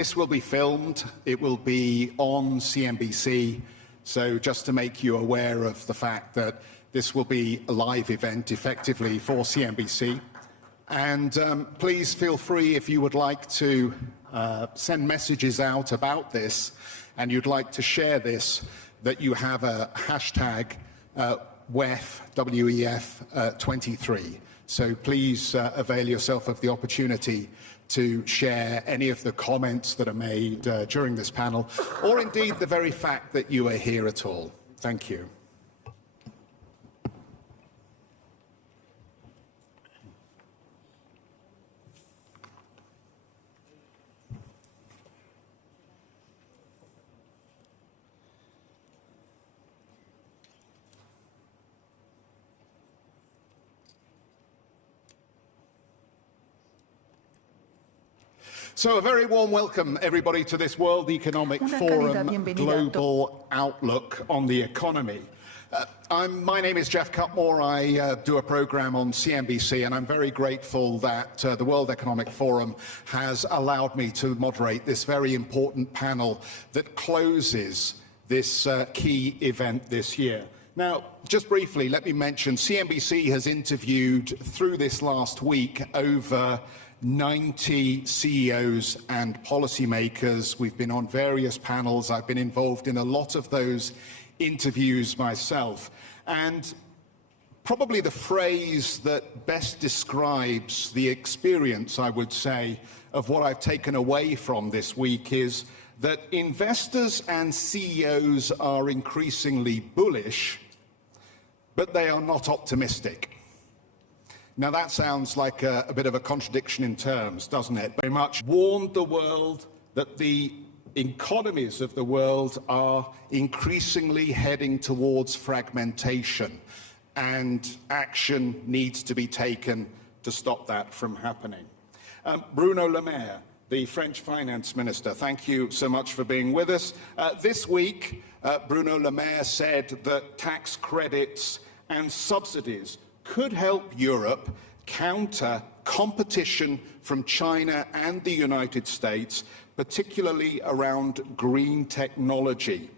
This will be filmed. It will be on CNBC. So just to make you aware of the fact that this will be a live event effectively for CNBC. And please feel free, if you would like to send messages out about this and you'd like to share this, that you have a hashtag WEF, W-E-F 23. So please avail yourself of the opportunity to share any of the comments that are made during this panel, or indeed the very fact that you are here at all. Thank you. So a very warm welcome, everybody, to this World Economic Forum Global Outlook on the Economy. My name is Geoff Cutmore. I do a program on CNBC, and I'm very grateful that the World Economic Forum has allowed me to moderate this very important panel that closes this key event this year. Now, just briefly, let me mention, CNBC has interviewed through this last week over 90 CEOs and policymakers. We've been on various panels. I've been involved in a lot of those interviews myself. And probably the phrase that best describes the experience, I would say, of what I've taken away from this week is that investors and CEOs are increasingly bullish, but they are not optimistic. Now that sounds like a bit of a contradiction in terms, doesn't it? Very much warned the world that the economies of the world are increasingly heading towards fragmentation, and action needs to be taken to stop that from happening. Bruno Le Maire, the French finance minister, thank you so much for being with us. This week, Bruno Le Maire said that tax credits and subsidies could help Europe counter competition from China and the United States, particularly around green technology.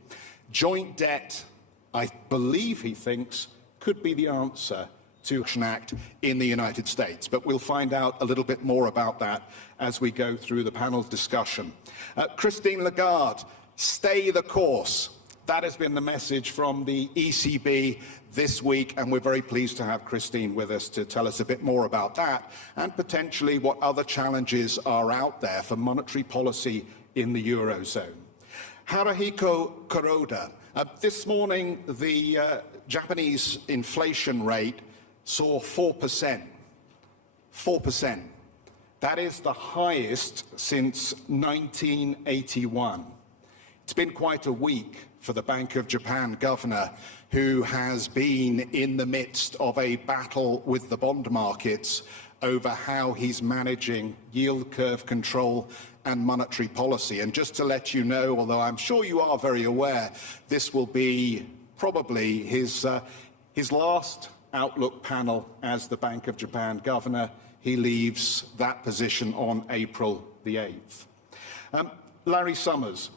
Joint debt, I believe he thinks, could be the answer to an act in the United States. But we'll find out a little bit more about that as we go through the panel discussion. Christine Lagarde, stay the course. That has been the message from the ECB this week, and we're very pleased to have Christine with us to tell us a bit more about that and potentially what other challenges are out there for monetary policy in the Eurozone. Haruhiko Kuroda. This morning, the Japanese inflation rate saw 4%. 4%. That is the highest since 1981. It's been quite a week for the Bank of Japan governor, who has been in the midst of a battle with the bond markets over how he's managing yield curve control and monetary policy. And just to let you know, although I'm sure you are very aware, this will be probably his last Outlook panel as the Bank of Japan governor. He leaves that position on April the 8th. Larry Summers.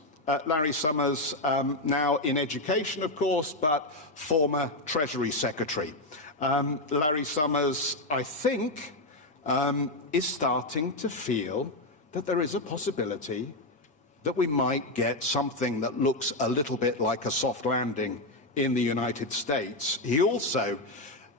Larry Summers, now in education, of course, but former Treasury Secretary. Larry Summers, I think, is starting to feel that there is a possibility that we might get something that looks a little bit like a soft landing in the United States. He also,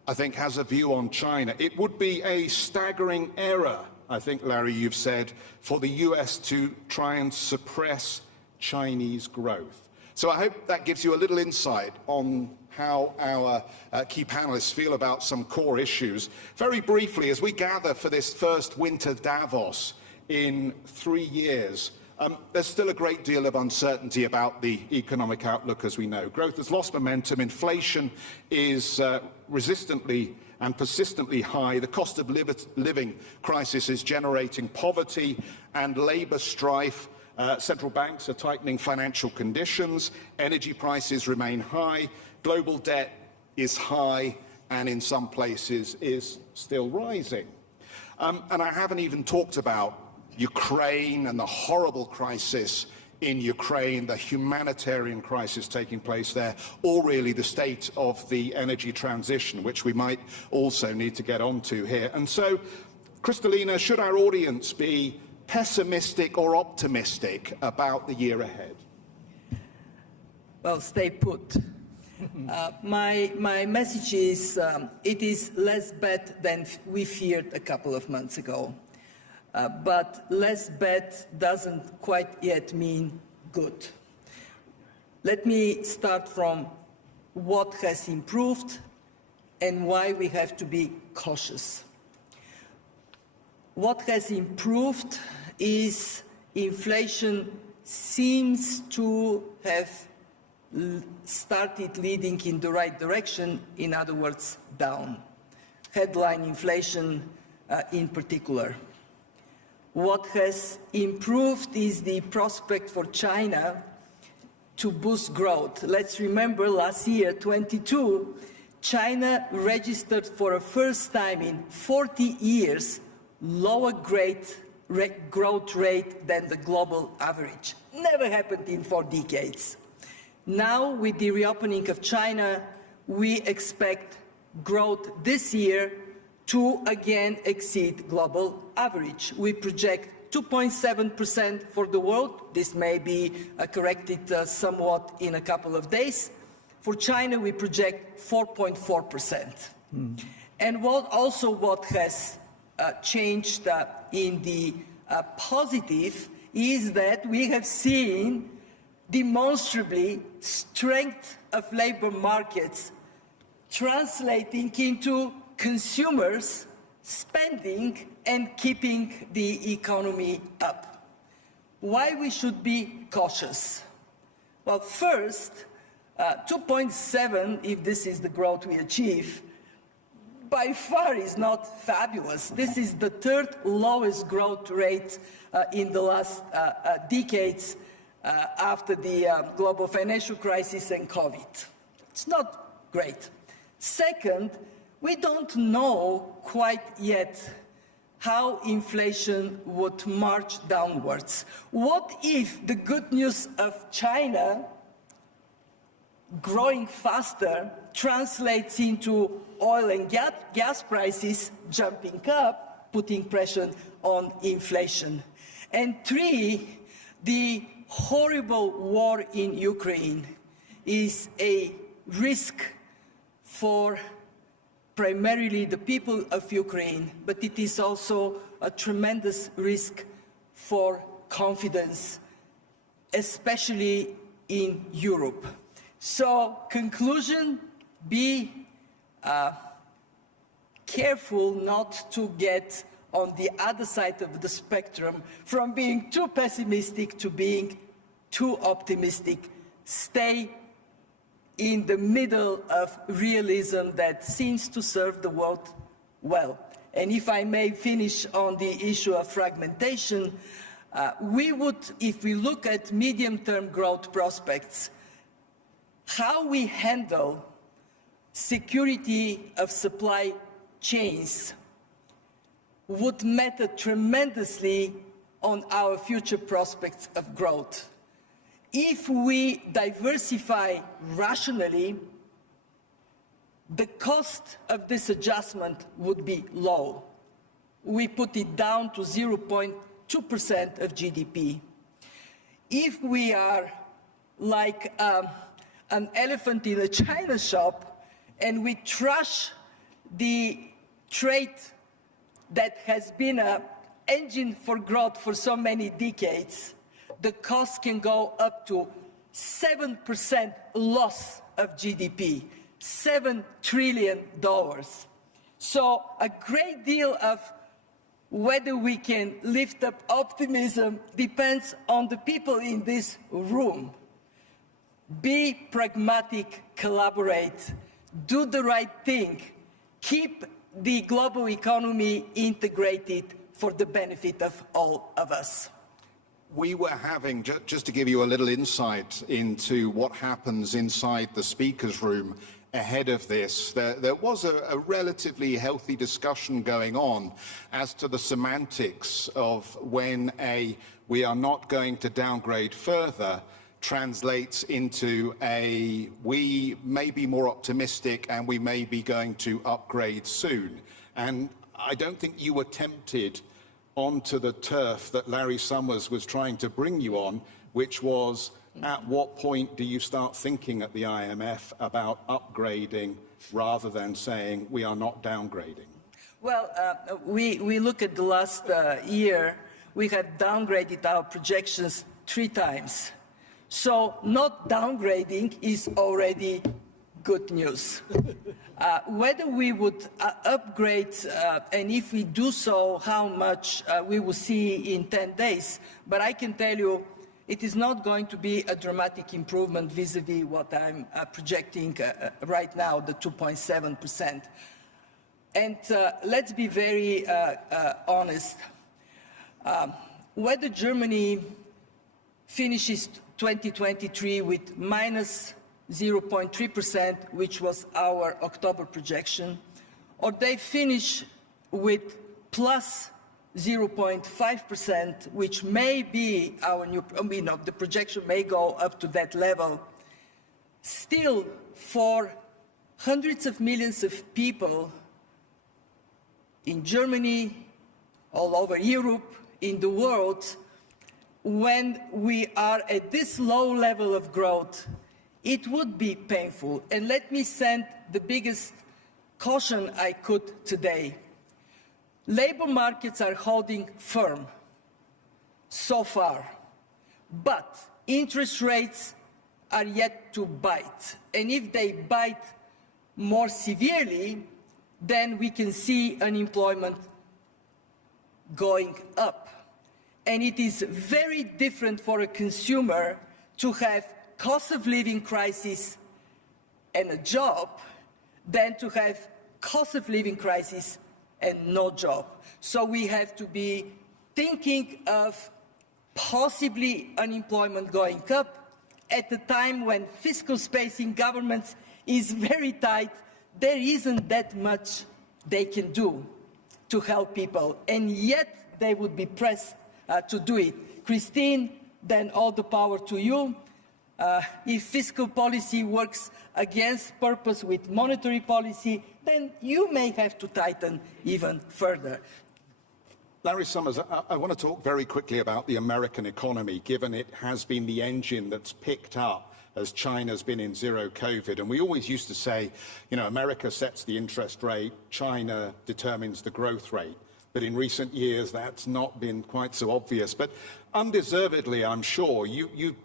I think, has a view on China. It would be a staggering error, I think, Larry, you've said, for the US to try and suppress Chinese growth. So I hope that gives you a little insight on how our key panelists feel about some core issues. Very briefly, as we gather for this first winter Davos in 3 years, there's still a great deal of uncertainty about the economic outlook, as we know. Growth has lost momentum. Inflation is resistantly and persistently high. The cost of living crisis is generating poverty and labor strife. Central banks are tightening financial conditions, energy prices remain high, global debt is high, and in some places is still rising. And I haven't even talked about Ukraine and the horrible crisis in Ukraine, the humanitarian crisis taking place there, or really the state of the energy transition, which we might also need to get onto here. And so, Kristalina, should our audience be pessimistic or optimistic about the year ahead? Well, stay put. My message is it is less bad than we feared a couple of months ago. But less bad doesn't quite yet mean good. Let me start from what has improved and why we have to be cautious. What has improved is inflation seems to have started leading in the right direction, in other words, down. Headline inflation in particular. What has improved is the prospect for China to boost growth. Let's remember last year, 22, China registered for the first time in 40 years lower growth rate than the global average. Never happened in 4 decades. Now, with the reopening of China, we expect growth this year to again exceed global average. We project 2.7% for the world. This may be corrected somewhat in a couple of days. For China, we project 4.4%. And what has changed in the positive is that we have seen demonstrably strength of labor markets translating into consumers spending and keeping the economy up. Why we should be cautious? Well, first, 2.7, if this is the growth we achieve, by far is not fabulous. This is the 3rd lowest growth rate in the last decades after the global financial crisis and COVID. It's not great. Second, we don't know quite yet how inflation would march downwards. What if the good news of China growing faster translates into oil and gas prices jumping up, putting pressure on inflation? And 3, the horrible war in Ukraine is a risk for primarily the people of Ukraine, but it is also a tremendous risk for confidence, especially in Europe. So, conclusion, be careful not to get on the other side of the spectrum from being too pessimistic to being too optimistic. Stay in the middle of realism that seems to serve the world well. And if I may finish on the issue of fragmentation, we would, if we look at medium-term growth prospects, how we handle security of supply chains would matter tremendously on our future prospects of growth. If we diversify rationally, the cost of this adjustment would be low. We put it down to 0.2% of GDP. If we are like an elephant in a china shop and we trash the trade that has been an engine for growth for so many decades, the cost can go up to 7% loss of GDP, $7 trillion. So a great deal of whether we can lift up optimism depends on the people in this room. Be pragmatic, collaborate, do the right thing, keep the global economy integrated for the benefit of all of us. we were having, just to give you a little insight into what happens inside the speaker's room ahead of this, there was a relatively healthy discussion going on as to the semantics of when we are not going to downgrade further translates into we may be more optimistic and we may be going to upgrade soon. And I don't think you were tempted onto the turf that Larry Summers was trying to bring you on, which was, at what point do you start thinking at the IMF about upgrading rather than saying we are not downgrading? Well, we look at the last year, we have downgraded our projections 3 times. So not downgrading is already good news. Whether we would upgrade, and if we do so, how much we will see in 10 days. But I can tell you, it is not going to be a dramatic improvement vis-a-vis what I'm projecting right now, the 2.7%. And let's be very honest. Whether Germany finishes 2023 with minus 0.3%, which was our October projection, or they finish with plus 0.5%, which may be our new, the projection may go up to that level. Still, for hundreds of millions of people in Germany, all over Europe, in the world, when we are at this low level of growth, it would be painful. And let me send the biggest caution I could today. Labor markets are holding firm so far, but interest rates are yet to bite. And if they bite more severely, then we can see unemployment going up. And it is very different for a consumer to have cost of living crisis and a job than to have cost of living crisis and no job. So we have to be thinking of possibly unemployment going up at a time when fiscal space in governments is very tight. There isn't that much they can do to help people, and yet they would be pressed to do it. Christine, then all the power to you. If fiscal policy works against purpose with monetary policy, then you may have to tighten even further. Larry Summers, I want to talk very quickly about the American economy, given it has been the engine that's picked up as China's been in zero COVID. And we always used to say, America sets the interest rate, China determines the growth rate. But in recent years, that's not been quite so obvious. But undeservedly, I'm sure, you've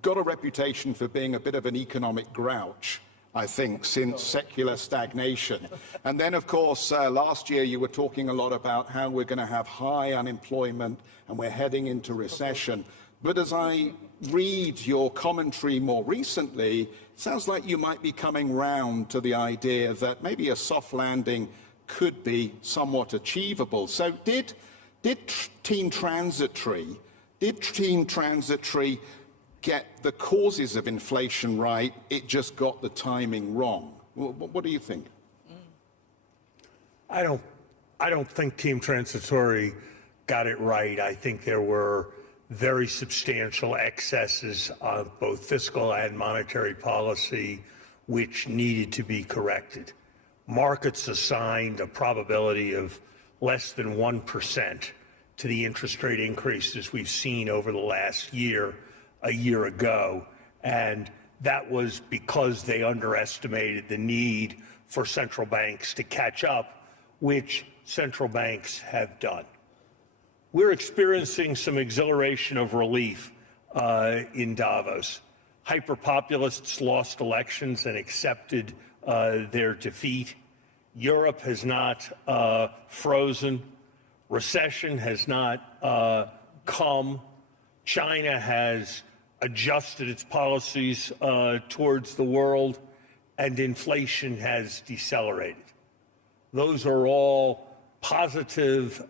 got a reputation for being a bit of an economic grouch, I think, since secular stagnation. And then, of course, last year you were talking a lot about how we're going to have high unemployment and we're heading into recession. But as I read your commentary more recently, it sounds like you might be coming round to the idea that maybe a soft landing could be somewhat achievable. So did Team Transitory get the causes of inflation right? It just got the timing wrong. What do you think? I don't think Team Transitory got it right. I think there were very substantial excesses of both fiscal and monetary policy which needed to be corrected. Markets assigned a probability of less than 1% to the interest rate increases we've seen over the last year, a year ago, and that was because they underestimated the need for central banks to catch up, which central banks have done. We're experiencing some exhilaration of relief in Davos. Hyper-populists lost elections and accepted their defeat. Europe has not frozen. Recession has not come. China has adjusted its policies towards the world, and inflation has decelerated. Those are all positive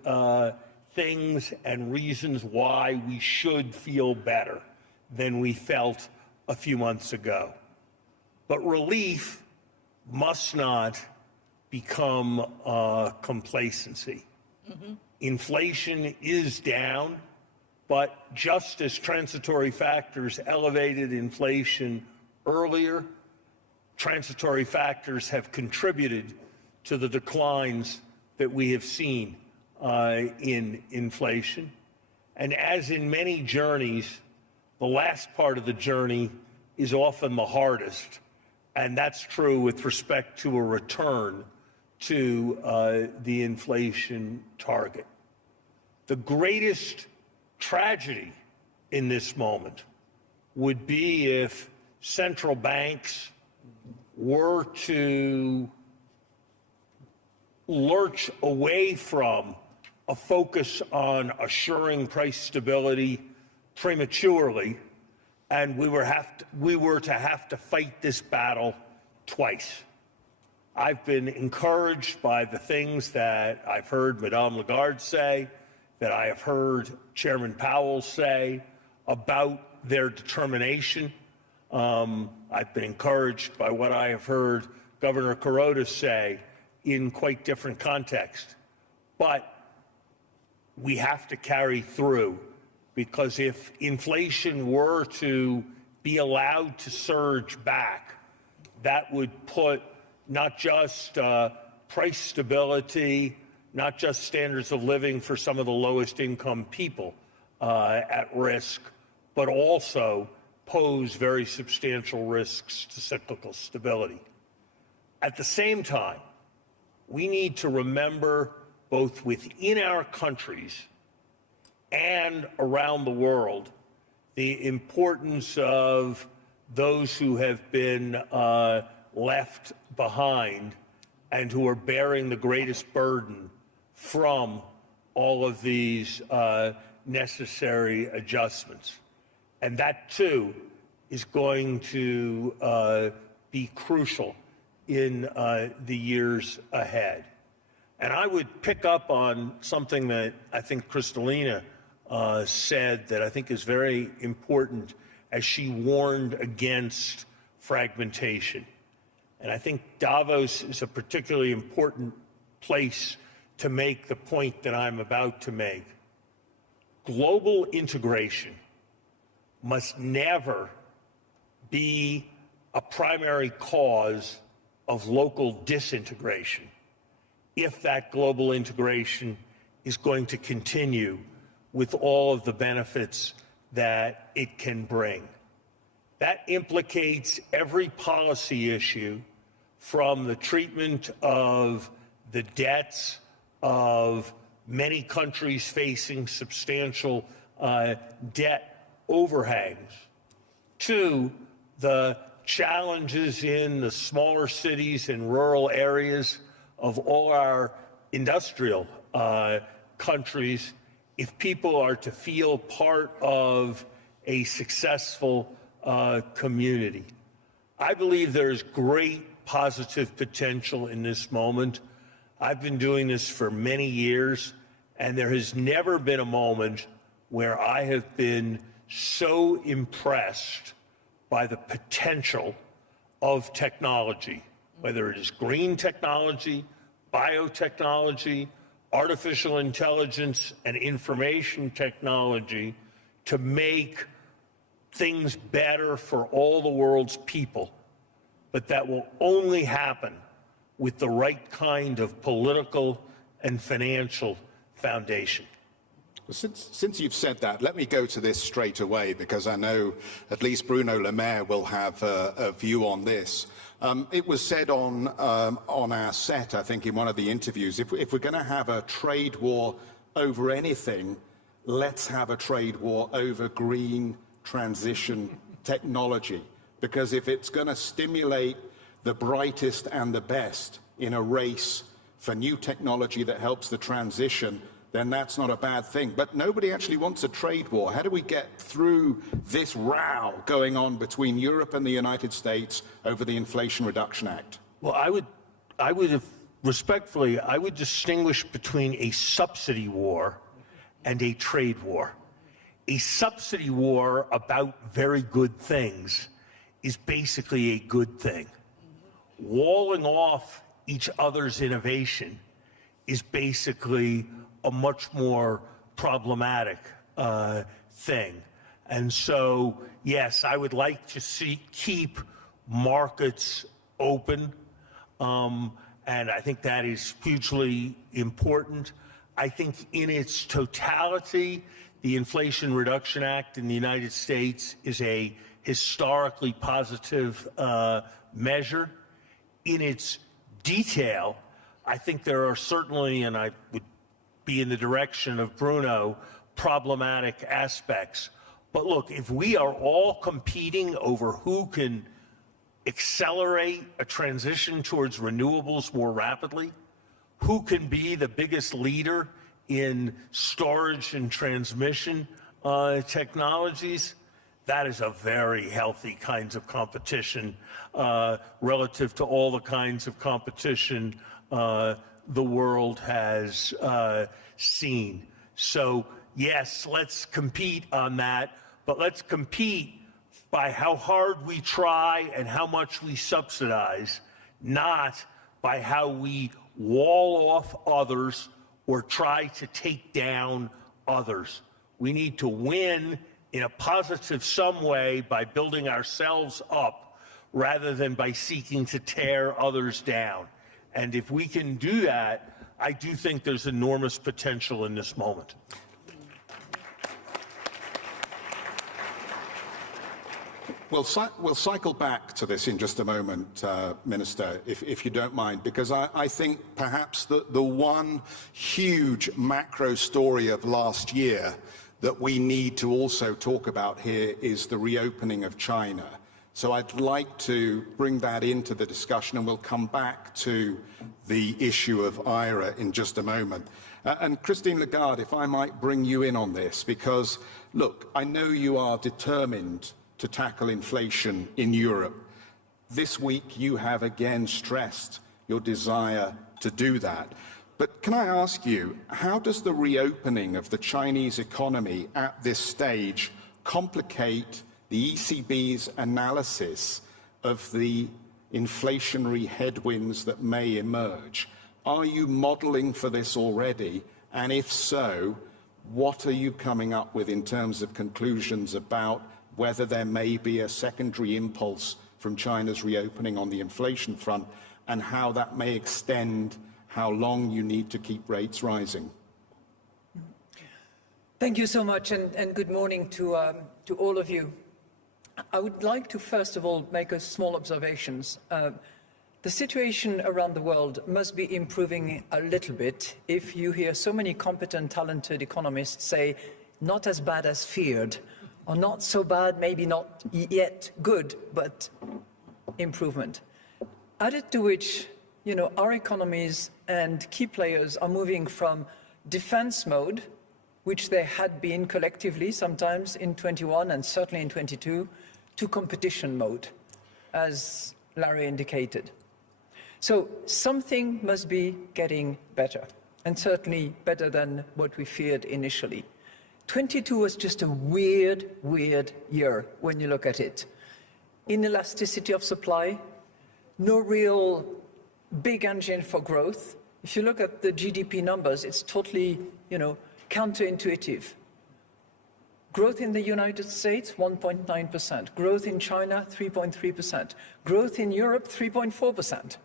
things and reasons why we should feel better than we felt a few months ago. But relief must not become complacency. Inflation is down, but just as transitory factors elevated inflation earlier, transitory factors have contributed to the declines that we have seen in inflation. And as in many journeys, the last part of the journey is often the hardest. And that's true with respect to a return to the inflation target. The greatest tragedy in this moment would be if central banks were to lurch away from a focus on assuring price stability prematurely, and we were to have to fight this battle twice. I've been encouraged by the things that I've heard Madame Lagarde say, that I have heard Chairman Powell say about their determination. I've been encouraged by what I have heard Governor Kuroda say in quite different context. But we have to carry through, because if inflation were to be allowed to surge back, that would put not just price stability, not just standards of living for some of the lowest income people at risk, but also pose very substantial risks to cyclical stability. At the same time, we need to remember, both within our countries and around the world, the importance of those who have been left behind and who are bearing the greatest burden from all of these necessary adjustments. And that, too, is going to be crucial in the years ahead. And I would pick up on something that I think Kristalina said that I think is very important, as she warned against fragmentation. And I think Davos is a particularly important place to make the point that I'm about to make. Global integration must never be a primary cause of local disintegration if that global integration is going to continue with all of the benefits that it can bring. That implicates every policy issue, from the treatment of the debts of many countries facing substantial debt overhangs, to the challenges in the smaller cities and rural areas of all our industrial countries, if people are to feel part of a successful community. I believe there is great positive potential in this moment. I've been doing this for many years, and there has never been a moment where I have been so impressed by the potential of technology, whether it is green technology, biotechnology, artificial intelligence, and information technology, to make things better for all the world's people. But that will only happen with the right kind of political and financial foundation. Since you've said that, let me go to this straight away, because I know at least Bruno Maire will have a view on this. It was said on our set, I think, in one of the interviews, if we're going to have a trade war over anything, let's have a trade war over green transition technology. Because if it's going to stimulate the brightest and the best in a race for new technology that helps the transition, then that's not a bad thing. But nobody actually wants a trade war. How do we get through this row going on between Europe and the United States over the Inflation Reduction Act? Well, I would have, respectfully, I would distinguish between a subsidy war and a trade war. A subsidy war about very good things is basically a good thing. Walling off each other's innovation is basically a much more problematic thing. And so, yes, I would like to keep markets open, and I think that is hugely important. I think in its totality, the Inflation Reduction Act in the United States is a historically positive measure. In its detail, I think there are certainly, and I would be in the direction of Bruno, problematic aspects. But look, if we are all competing over who can accelerate a transition towards renewables more rapidly, who can be the biggest leader in storage and transmission technologies, that is a very healthy kinds of competition relative to all the kinds of competition the world has seen. So yes, let's compete on that, but let's compete by how hard we try and how much we subsidize, not by how we wall off others or try to take down others. We need to win in a positive some way by building ourselves up rather than by seeking to tear others down. And if we can do that, I do think there's enormous potential in this moment. We'll cycle back to this in just a moment, Minister, if you don't mind, because I think perhaps the one huge macro story of last year that we need to also talk about here is the reopening of China. So I'd like to bring that into the discussion, and we'll come back to the issue of IRA in just a moment. And Christine Lagarde, if I might bring you in on this, because, look, I know you are determined to tackle inflation in Europe. This week you have again stressed your desire to do that. But can I ask you, how does the reopening of the Chinese economy at this stage complicate the ECB's analysis of the inflationary headwinds that may emerge? Are you modeling for this already? And if so, what are you coming up with in terms of conclusions about whether there may be a secondary impulse from China's reopening on the inflation front, and how that may extend how long you need to keep rates rising? Thank you so much, and good morning to all of you. I would like to first of all make a small observations. The situation around the world must be improving a little bit if you hear so many competent, talented economists say, not as bad as feared, or not so bad, maybe not yet good, but improvement. Added to which, you know, our economies and key players are moving from defense mode, which they had been collectively sometimes in 21 and certainly in 22, to competition mode, as Larry indicated. So something must be getting better, and certainly better than what we feared initially. 22 was just a weird year when you look at it. Inelasticity of supply, no real big engine for growth. If you look at the GDP numbers, it's totally, you know, counterintuitive. Growth in the United States, 1.9%. Growth in China, 3.3%. Growth in Europe, 3.4%.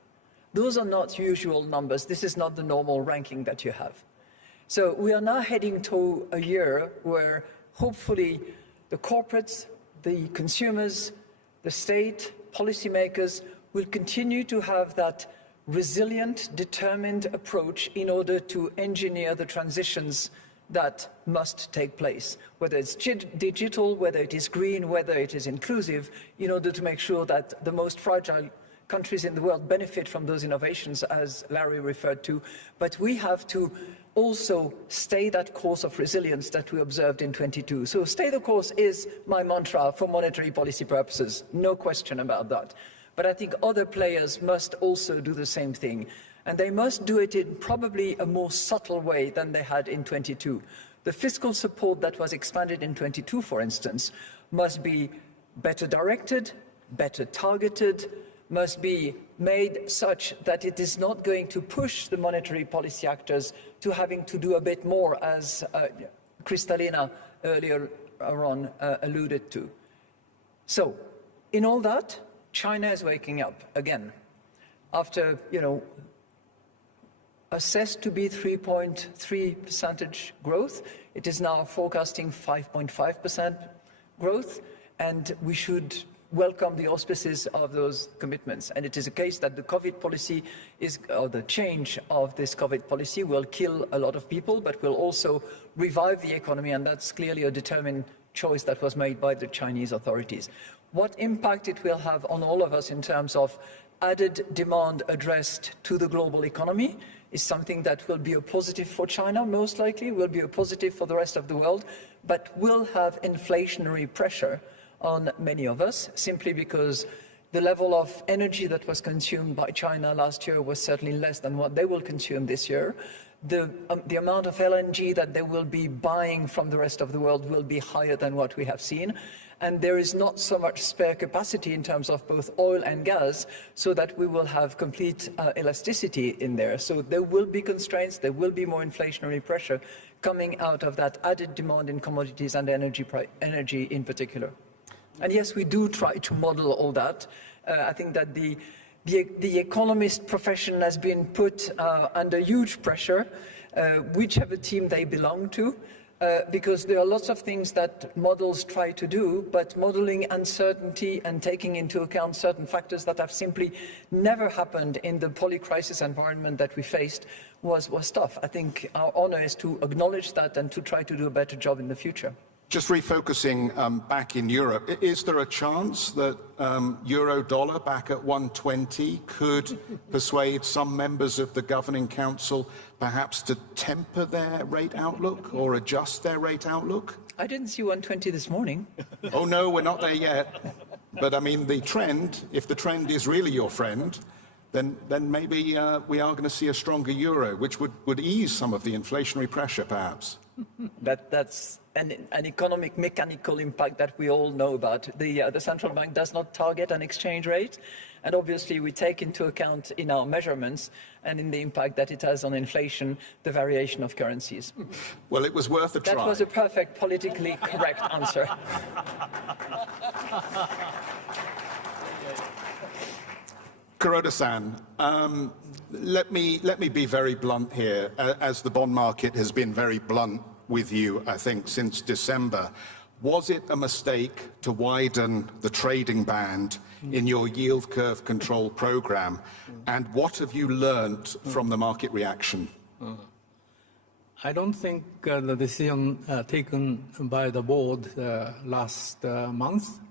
Those are not usual numbers. This is not the normal ranking that you have. So we are now heading to a year where hopefully the corporates, the consumers, the state, policymakers will continue to have that resilient, determined approach in order to engineer the transitions that must take place, whether it's digital, whether it is green, whether it is inclusive, in order to make sure that the most fragile countries in the world benefit from those innovations, as Larry referred to. But we have to also stay that course of resilience that we observed in 22. So stay the course is my mantra for monetary policy purposes, no question about that. But I think other players must also do the same thing. And they must do it in probably a more subtle way than they had in 22. The fiscal support that was expanded in 22, for instance, must be better directed, better targeted, must be made such that it is not going to push the monetary policy actors to having to do a bit more, as Kristalina earlier on alluded to. So, in all that, China is waking up again. After, assessed to be 3.3% growth, it is now forecasting 5.5% growth, and we should welcome the auspices of those commitments. And it is a case that the COVID policy or the change of this COVID policy will kill a lot of people, but will also revive the economy, and that's clearly a determined choice that was made by the Chinese authorities. What impact it will have on all of us in terms of added demand addressed to the global economy is something that will be a positive for China, most likely, will be a positive for the rest of the world, but will have inflationary pressure on many of us, simply because the level of energy that was consumed by China last year was certainly less than what they will consume this year. The amount of LNG that they will be buying from the rest of the world will be higher than what we have seen. And there is not so much spare capacity in terms of both oil and gas, so that we will have complete elasticity in there. So there will be constraints, there will be more inflationary pressure coming out of that added demand in commodities and energy in particular. And yes, we do try to model all that. I think that the economist profession has been put under huge pressure, whichever team they belong to, because there are lots of things that models try to do, but modeling uncertainty and taking into account certain factors that have simply never happened in the poly-crisis environment that we faced was tough. I think our honor is to acknowledge that and to try to do a better job in the future. Just refocusing back in Europe, is there a chance that euro-dollar back at 120 could persuade some members of the Governing Council perhaps to temper their rate outlook or adjust their rate outlook? I didn't see 120 this morning. Oh no, we're not there yet. But I mean, the trend, if the trend is really your friend, then maybe we are going to see a stronger euro, which would ease some of the inflationary pressure, perhaps. That's an economic mechanical impact that we all know about. The central bank does not target an exchange rate, and obviously we take into account in our measurements and in the impact that it has on inflation, the variation of currencies. Well, it was worth a try. That was a perfect politically correct answer. Kuroda-san, let me be very blunt here, as the bond market has been very blunt with you, I think, since December. Was it a mistake to widen the trading band in your yield curve control program? And what have you learned from the market reaction? I don't think the decision taken by the board last month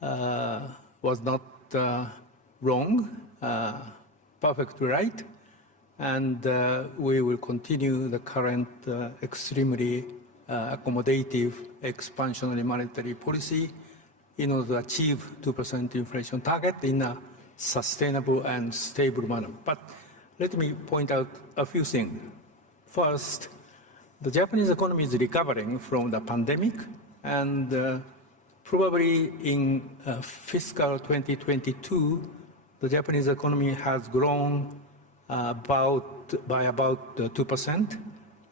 was not wrong, perfectly right. And we will continue the current extremely accommodative expansionary monetary policy in order to achieve 2% inflation target in a sustainable and stable manner. But let me point out a few things. First, the Japanese economy is recovering from the pandemic, and probably in fiscal 2022, the Japanese economy has grown by about 2%.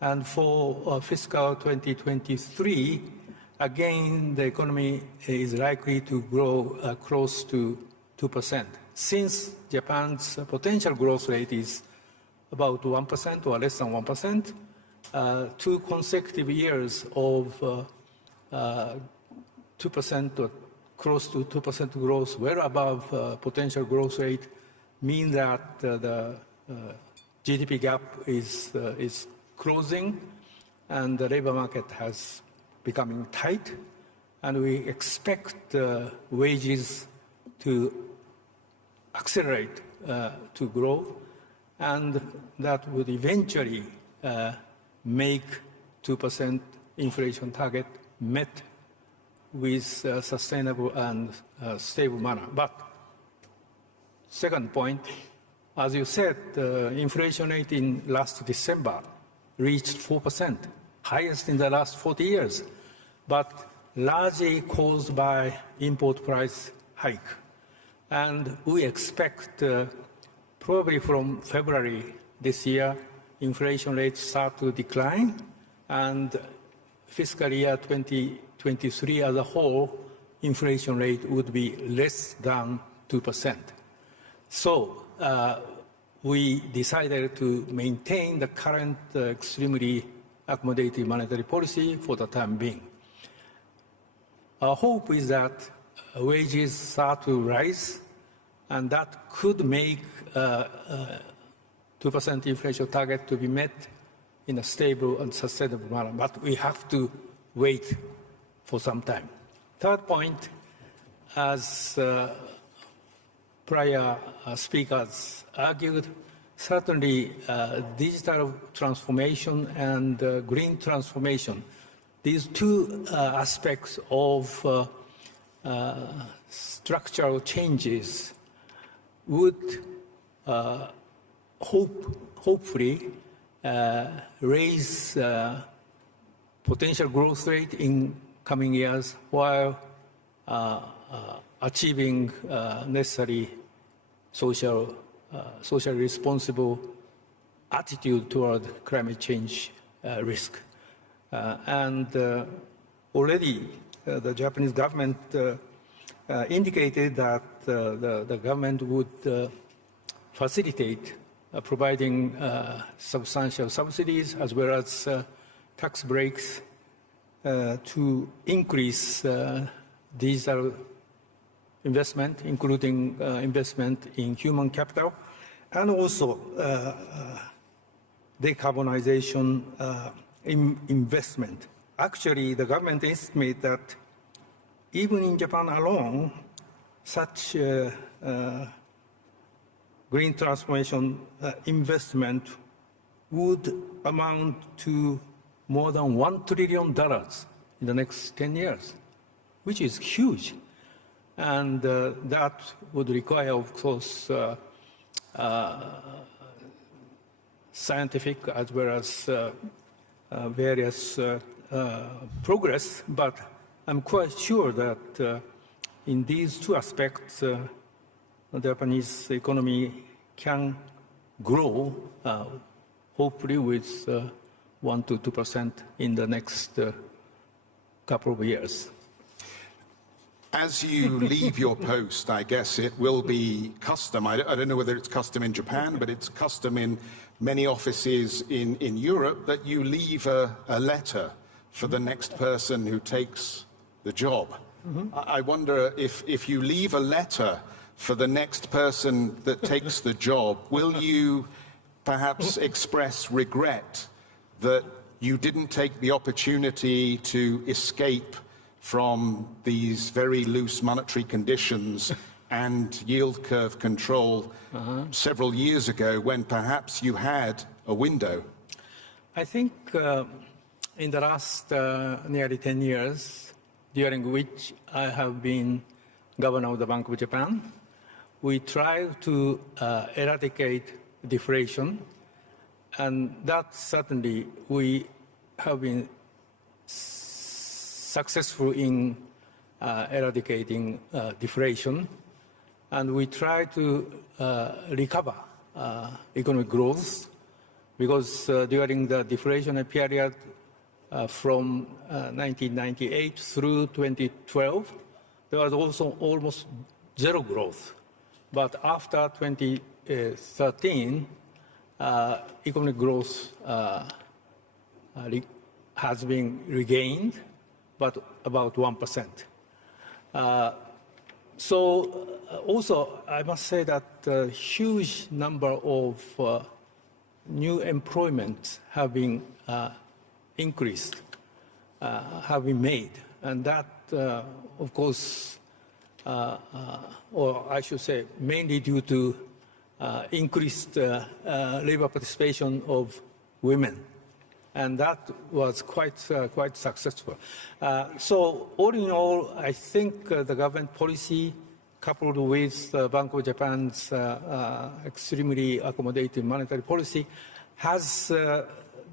And for fiscal 2023, again, the economy is likely to grow close to 2%. Since Japan's potential growth rate is about 1% or less than 1%, 2 consecutive years of 2% or close to 2% growth, well above potential growth rate, mean that the GDP gap is closing, and the labor market has becoming tight, and we expect wages to accelerate to grow, and that would eventually make 2% inflation target met with a sustainable and stable manner. But second point, as you said, the inflation rate in last December reached 4%. highest in the last 40 years, but largely caused by import price hike. And we expect probably from February this year, inflation rates start to decline, and fiscal year 2023 as a whole, inflation rate would be less than 2%. So we decided to maintain the current extremely accommodative monetary policy for the time being. Our hope is that wages start to rise, and that could make 2% inflation target to be met in a stable and sustainable manner. But we have to wait for some time. Third point, as prior speakers argued, certainly digital transformation and green transformation, these two aspects of structural changes would hopefully raise potential growth rate in coming years while achieving necessary socially responsible attitude toward climate change risk. And already the Japanese government indicated that the government would facilitate providing substantial subsidies as well as tax breaks to increase digital investment, including investment in human capital, and also decarbonization investment. Actually, the government estimates that even in Japan alone, such green transformation investment would amount to more than $1 trillion in the next 10 years, which is huge. And that would require, of course, scientific as well as various progress, but I'm quite sure that in these two aspects, the Japanese economy can grow, hopefully with 1 to 2% in the next couple of years. As you leave your post, I guess it will be custom. I don't know whether it's custom in Japan, but it's custom in many offices in Europe that you leave a letter for the next person who takes the job. I wonder if you leave a letter for the next person that takes the job, will you perhaps express regret that you didn't take the opportunity to escape from these very loose monetary conditions and yield curve control several years ago when perhaps you had a window? I think in the last nearly 10 years, during which I have been governor of the Bank of Japan, we tried to eradicate deflation, and that certainly we have been successful in eradicating deflation, and we try to recover economic growth, because during the deflationary period from 1998 through 2012, there was also almost zero growth. But after 2013, economic growth has been regained, but about 1%. So also, I must say that a huge number of new employment have been increased, have been made. And that, of course, or I should say, mainly due to increased labor participation of women. And that was quite successful. So all in all, I think the government policy, coupled with Bank of Japan's extremely accommodative monetary policy, has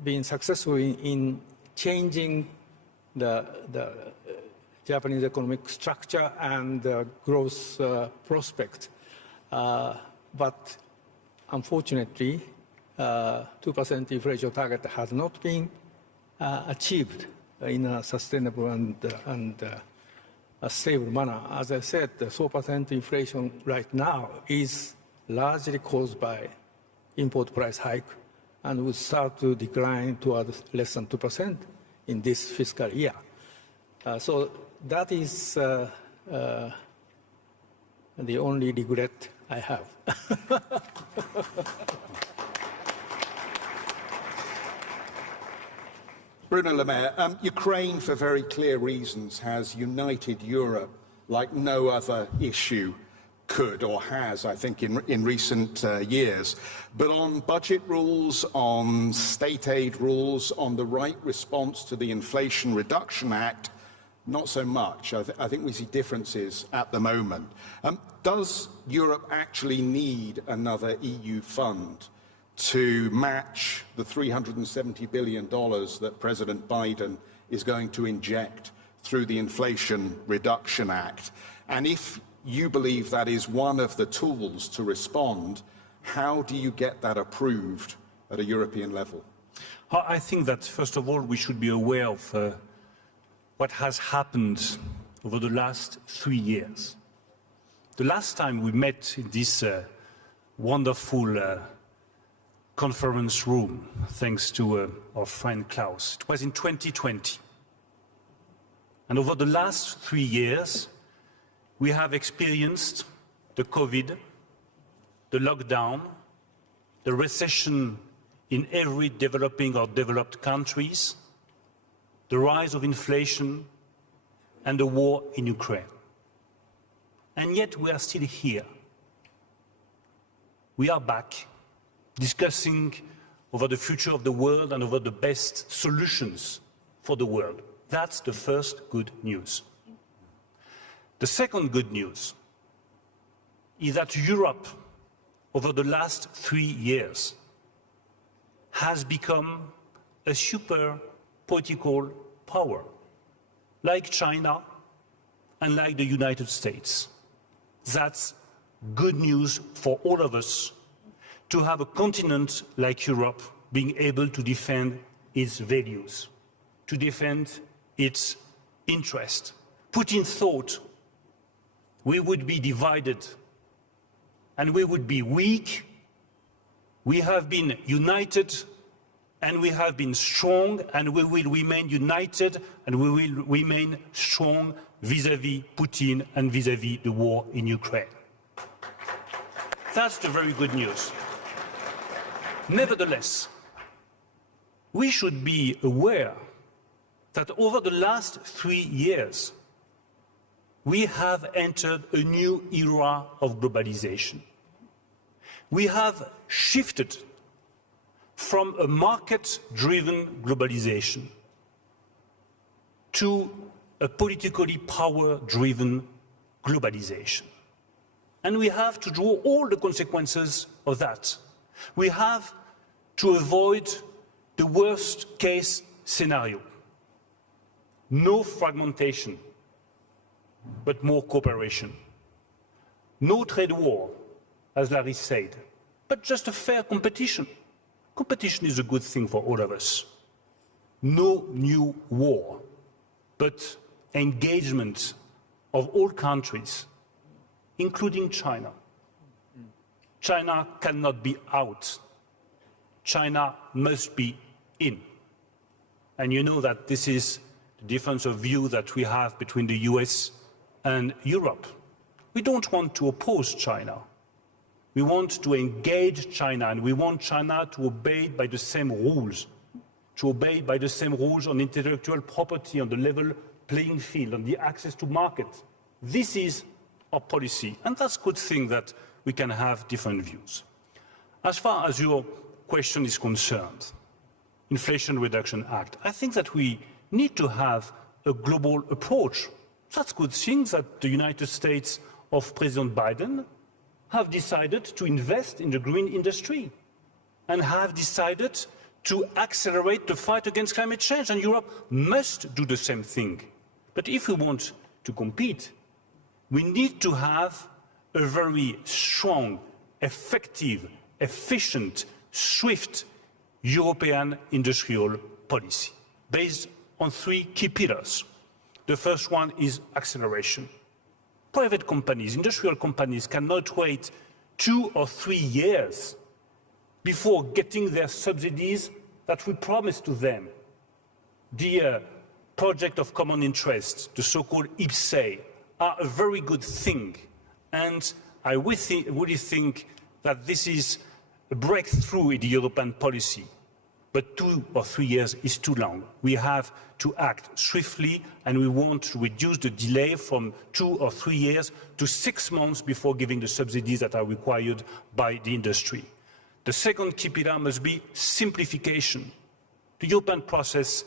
been successful in changing the Japanese economic structure and growth prospect. But unfortunately, 2% inflation target has not been achieved in a sustainable and a stable manner. As I said, the 4% inflation right now is largely caused by import price hike and will start to decline towards less than 2% in this fiscal year. So that is the only regret I have. Bruno Le Maire, Ukraine, for very clear reasons, has united Europe like no other issue could or has, I think, in recent years. But on budget rules, on state aid rules, on the right response to the Inflation Reduction Act, not so much. I think we see differences at the moment. Does Europe actually need another EU fund to match the $370 billion that President Biden is going to inject through the Inflation Reduction Act? And if you believe that is one of the tools to respond, how do you get that approved at a European level? I think that, first of all, we should be aware of what has happened over the last 3 years. The last time we met in this wonderful conference room, thanks to our friend Klaus, it was in 2020. And over the last 3 years, we have experienced the COVID, the lockdown, the recession in every developing or developed countries, the rise of inflation, and the war in Ukraine. And yet we are still here. We are back, discussing over the future of the world and over the best solutions for the world. That's the first good news. The second good news is that Europe, over the last 3 years, has become a super political power, like China and like the United States. That's good news for all of us, to have a continent like Europe being able to defend its values, to defend its interest. Putin thought we would be divided and we would be weak. We have been united and we have been strong, and we will remain united and we will remain strong vis-à-vis Putin and vis-à-vis the war in Ukraine. That's the very good news. Nevertheless, we should be aware that over the last 3 years, we have entered a new era of globalization. We have shifted from a market-driven globalization to a politically power-driven globalization. And we have to draw all the consequences of that. We have to avoid the worst-case scenario. No fragmentation, but more cooperation. No trade war, as Larry said, but just a fair competition. Competition is a good thing for all of us. No new war, but engagement of all countries, including China. China cannot be out. China must be in. And you know that this is the difference of view that we have between the US and Europe. We don't want to oppose China. We want to engage China, and we want China to obey by the same rules, to obey by the same rules on intellectual property, on the level playing field, on the access to market. This is our policy, and that's a good thing that we can have different views. As far as your question is concerned, Inflation Reduction Act, I think that we need to have a global approach. That's a good thing that the United States of President Biden have decided to invest in the green industry and have decided to accelerate the fight against climate change, and Europe must do the same thing. But if we want to compete, we need to have a very strong, effective, efficient, swift European industrial policy based on 3 key pillars. The first one is acceleration. Private companies, industrial companies cannot wait 2 or 3 years before getting their subsidies that we promised to them. The project of common interest, the so-called IPCEI, are a very good thing. And I really think that this is a breakthrough in the European policy. But 2 or 3 years is too long. We have to act swiftly, and we want to reduce the delay from 2 or 3 years to 6 months before giving the subsidies that are required by the industry. The second key pillar must be simplification. The European process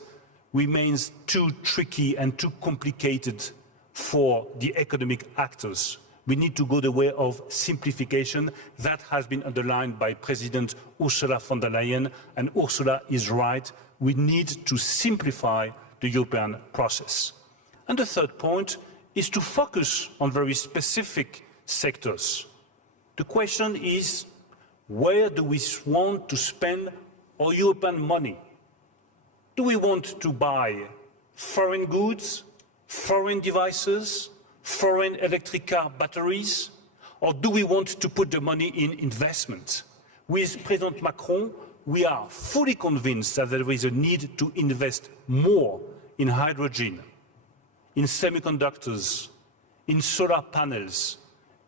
remains too tricky and too complicated for the economic actors. We need to go the way of simplification. That has been underlined by President Ursula von der Leyen, and Ursula is right. We need to simplify the European process. And the third point is to focus on very specific sectors. The question is, where do we want to spend our European money? Do we want to buy foreign goods, foreign devices, foreign electric car batteries, or do we want to put the money in investment? With President Macron, we are fully convinced that there is a need to invest more in hydrogen, in semiconductors, in solar panels,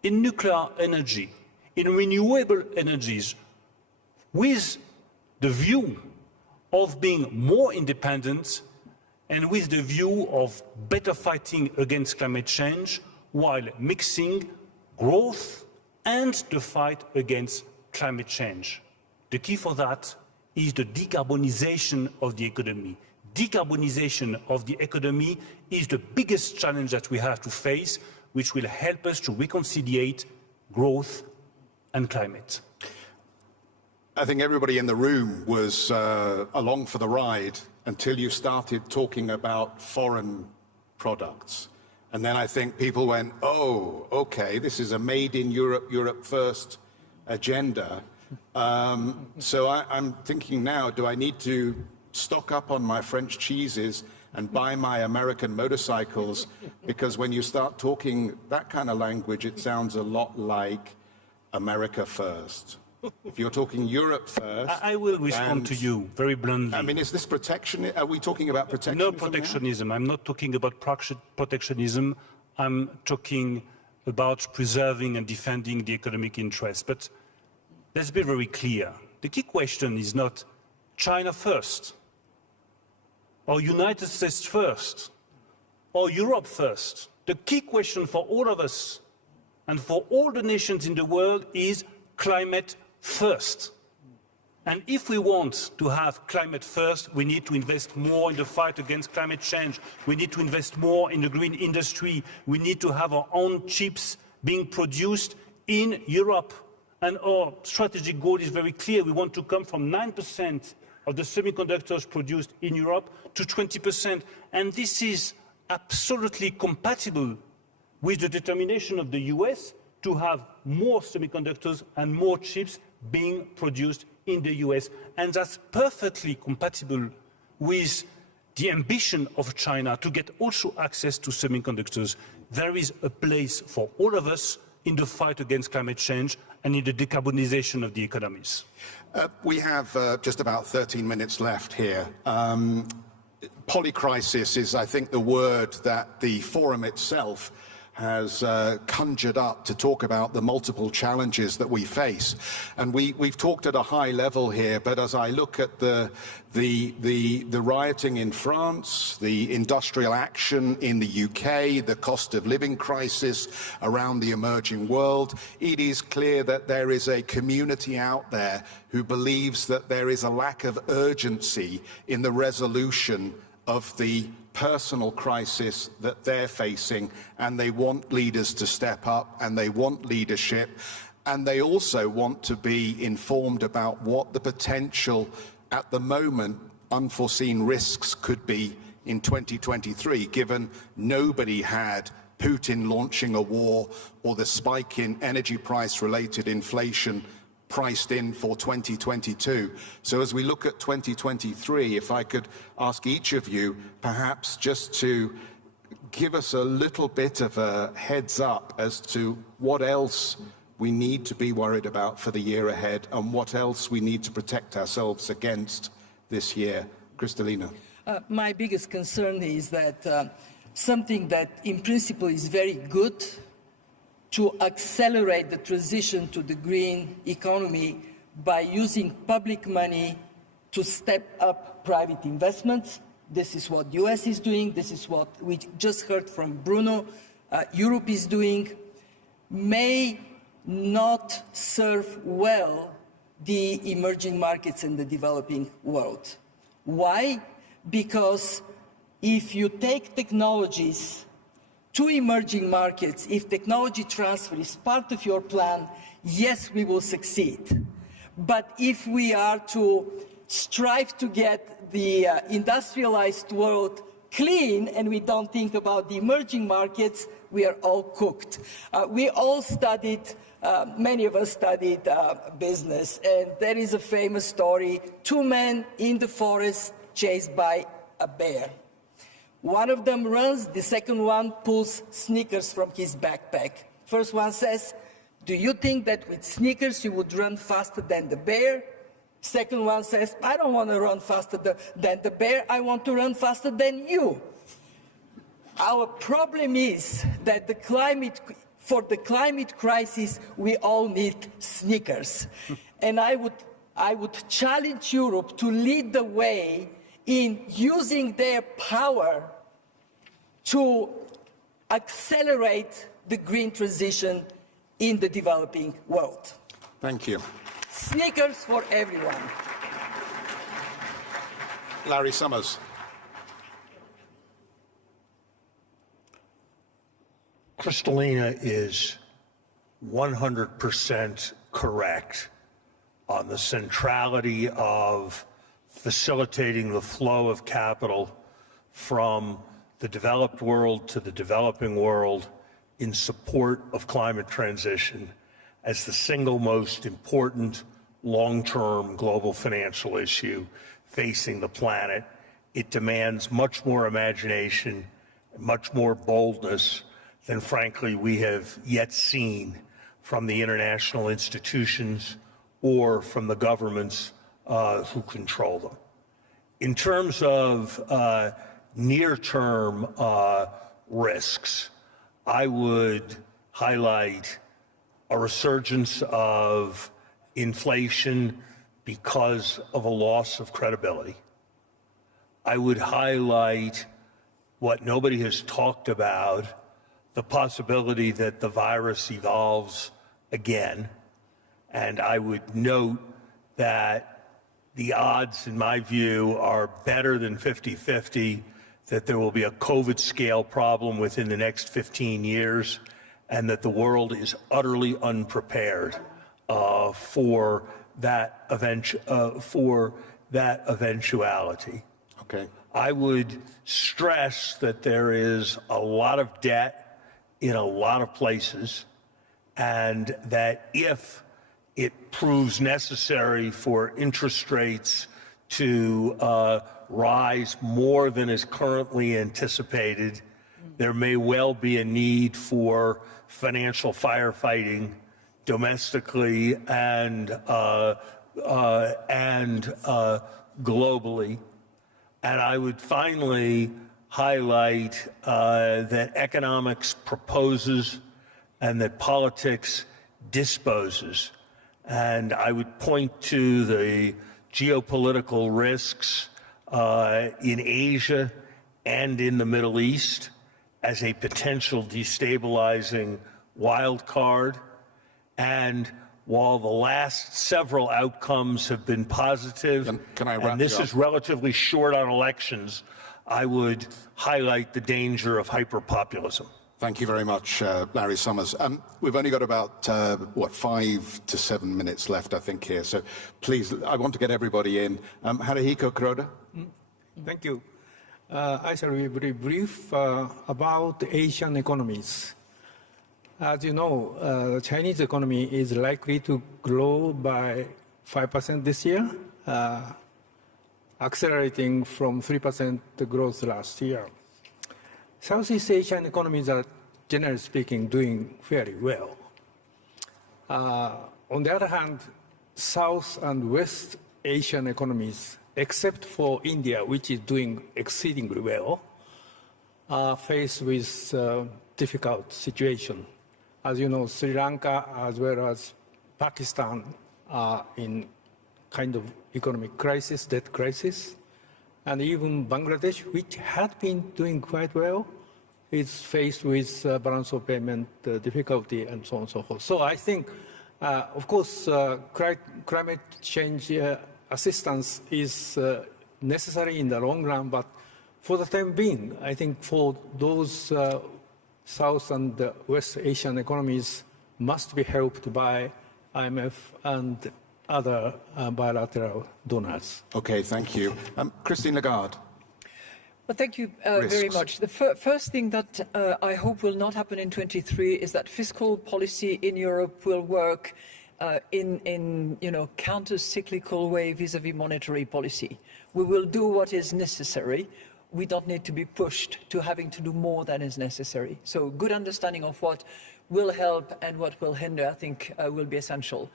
in nuclear energy, in renewable energies, with the view of being more independent and with the view of better fighting against climate change while mixing growth and the fight against climate change. The key for that is the decarbonization of the economy. Decarbonization of the economy is the biggest challenge that we have to face, which will help us to reconciliate growth and climate. I think everybody in the room was along for the ride until you started talking about foreign products. And then I think people went, oh, okay, this is a made in Europe, Europe first agenda. So I'm thinking now, do I need to stock up on my French cheeses and buy my American motorcycles? Because when you start talking that kind of language, it sounds a lot like America first. If you're talking Europe first... I will respond to you very bluntly. I mean, is this protection? Are we talking about protectionism? No protectionism. I'm not talking about protectionism. I'm talking about preserving and defending the economic interests. But let's be very clear. The key question is not China first, or United States first, or Europe first. The key question for all of us and for all the nations in the world is climate first. And if we want to have climate first, we need to invest more in the fight against climate change. We need to invest more in the green industry. We need to have our own chips being produced in Europe. And our strategic goal is very clear. We want to come from 9% of the semiconductors produced in Europe to 20%. And this is absolutely compatible with the determination of the US to have more semiconductors and more chips being produced in the US. And that's perfectly compatible with the ambition of China to get also access to semiconductors. There is a place for all of us in the fight against climate change and in the decarbonization of the economies. We have just about 13 minutes left here. Polycrisis is, I think, the word that the forum itself has conjured up to talk about the multiple challenges that we face. And we've talked at a high level here, but as I look at the rioting in France, the industrial action in the UK, the cost of living crisis around the emerging world, it is clear that there is a community out there who believes that there is a lack of urgency in the resolution of the personal crisis that they're facing, and they want leaders to step up, and they want leadership, and they also want to be informed about what the potential at the moment, unforeseen risks could be in 2023, given nobody had Putin launching a war or the spike in energy price-related inflation priced in for 2022. So as we look at 2023, if I could ask each of you perhaps just to give us a little bit of a heads up as to what else we need to be worried about for the year ahead and what else we need to protect ourselves against this year. Kristalina. My biggest concern is that something that in principle is very good to accelerate the transition to the green economy by using public money to step up private investments. This is what the US is doing. This is what we just heard from Bruno. Europe is doing. May not serve well the emerging markets in the developing world. Why? Because if you take technologies to emerging markets, if technology transfer is part of your plan, yes, we will succeed. But if we are to strive to get the industrialized world clean and we don't think about the emerging markets, we are all cooked. We all studied, many of us studied business, and there is a famous story, two men in the forest chased by a bear. One of them runs, the second one pulls Snickers from his backpack. First one says, "Do you think that with Snickers you would run faster than the bear?" Second one says, "I don't want to run faster than the bear, I want to run faster than you." Our problem is that for the climate crisis, we all need Snickers. And I would challenge Europe to lead the way in using their power to accelerate the green transition in the developing world. Thank you. Snickers for everyone. Larry Summers. Kristalina is 100% correct on the centrality of facilitating the flow of capital from the developed world to the developing world in support of climate transition as the single most important long-term global financial issue facing the planet. It demands much more imagination, much more boldness than, frankly, we have yet seen from the international institutions or from the governments who control them. In terms of near-term risks, I would highlight a resurgence of inflation because of a loss of credibility. I would highlight what nobody has talked about, the possibility that the virus evolves again. And I would note that the odds, in my view, are better than 50-50 that there will be a COVID scale problem within the next 15 years and that the world is utterly unprepared for that eventuality. Okay. I would stress that there is a lot of debt in a lot of places, and that if it proves necessary for interest rates to rise more than is currently anticipated, there may well be a need for financial firefighting domestically and globally. And I would finally highlight that economics proposes and that politics disposes. And I would point to the geopolitical risks in Asia and in the Middle East as a potential destabilizing wild card. And while the last several outcomes have been positive, and this is relatively short on elections, I would highlight the danger of hyperpopulism. Thank you very much, Larry Summers. We've only got about, 5 to 7 minutes left, I think, here. So please, I want to get everybody in. Haruhiko, Kuroda? Thank you. I shall be very brief about Asian economies. As you know, the Chinese economy is likely to grow by 5% this year, accelerating from 3% growth last year. Southeast Asian economies are, generally speaking, doing very well. On the other hand, South and West Asian economies, except for India, which is doing exceedingly well, are faced with a difficult situation. As you know, Sri Lanka as well as Pakistan are in kind of economic crisis, debt crisis. And even Bangladesh, which had been doing quite well, is faced with balance of payment difficulty and so on and so forth. So I think, of course, climate change assistance is necessary in the long run, but for the time being, I think for those South and West Asian economies must be helped by IMF and other bilateral donors. Okay, thank you. Christine Lagarde. Well, thank you very much. The first thing that I hope will not happen in 23 is that fiscal policy in Europe will work in counter-cyclical way vis-à-vis monetary policy. We will do what is necessary. We don't need to be pushed to having to do more than is necessary. So good understanding of what will help and what will hinder, I think, will be essential.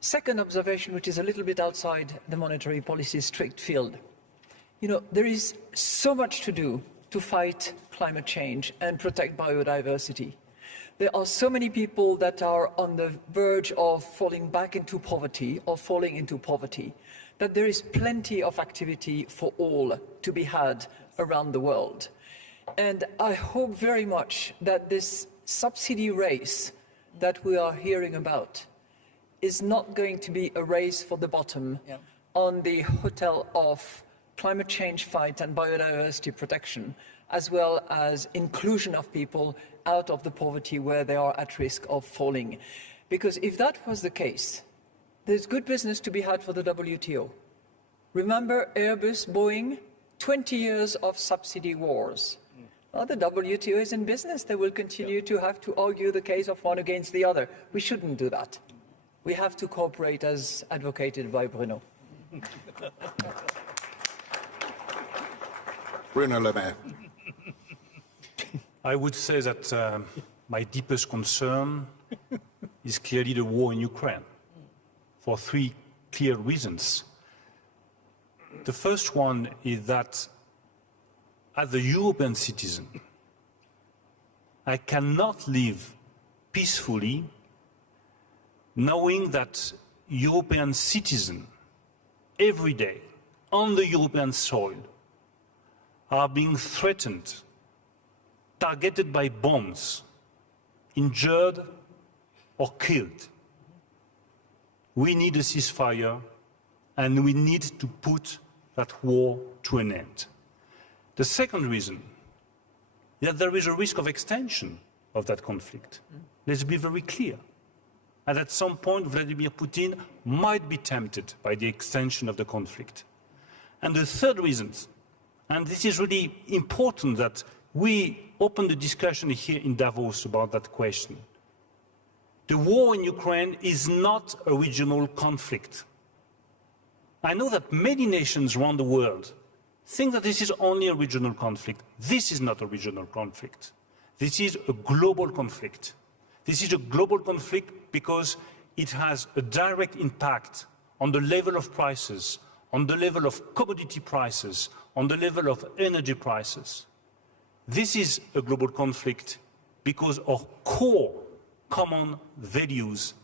Second observation, which is a little bit outside the monetary policy strict field. You know, there is so much to do to fight climate change and protect biodiversity. There are so many people that are on the verge of falling back into poverty or falling into poverty, that there is plenty of activity for all to be had around the world. And I hope very much that this subsidy race that we are hearing about is not going to be a race for the bottom on the hotel of climate change fight and biodiversity protection, as well as inclusion of people out of the poverty where they are at risk of falling. Because if that was the case, there's good business to be had for the WTO. Remember Airbus, Boeing, 20 years of subsidy wars. Well, the WTO is in business. They will continue to have to argue the case of one against the other. We shouldn't do that. We have to cooperate as advocated by Bruno. Bruno Le Maire. I would say that my deepest concern is clearly the war in Ukraine, for 3 clear reasons. The first one is that, as a European citizen, I cannot live peacefully knowing that European citizens every day on the European soil are being threatened, targeted by bombs, injured or killed. We need a ceasefire and we need to put that war to an end. The second reason is that there is a risk of extension of that conflict. Let's be very clear. And at some point, Vladimir Putin might be tempted by the extension of the conflict. And the third reason, and this is really important that we open the discussion here in Davos about that question. The war in Ukraine is not a regional conflict. I know that many nations around the world think that this is only a regional conflict. This is not a regional conflict. This is a global conflict. This is a global conflict because it has a direct impact on the level of prices, on the level of commodity prices, on the level of energy prices. This is a global conflict because our core common values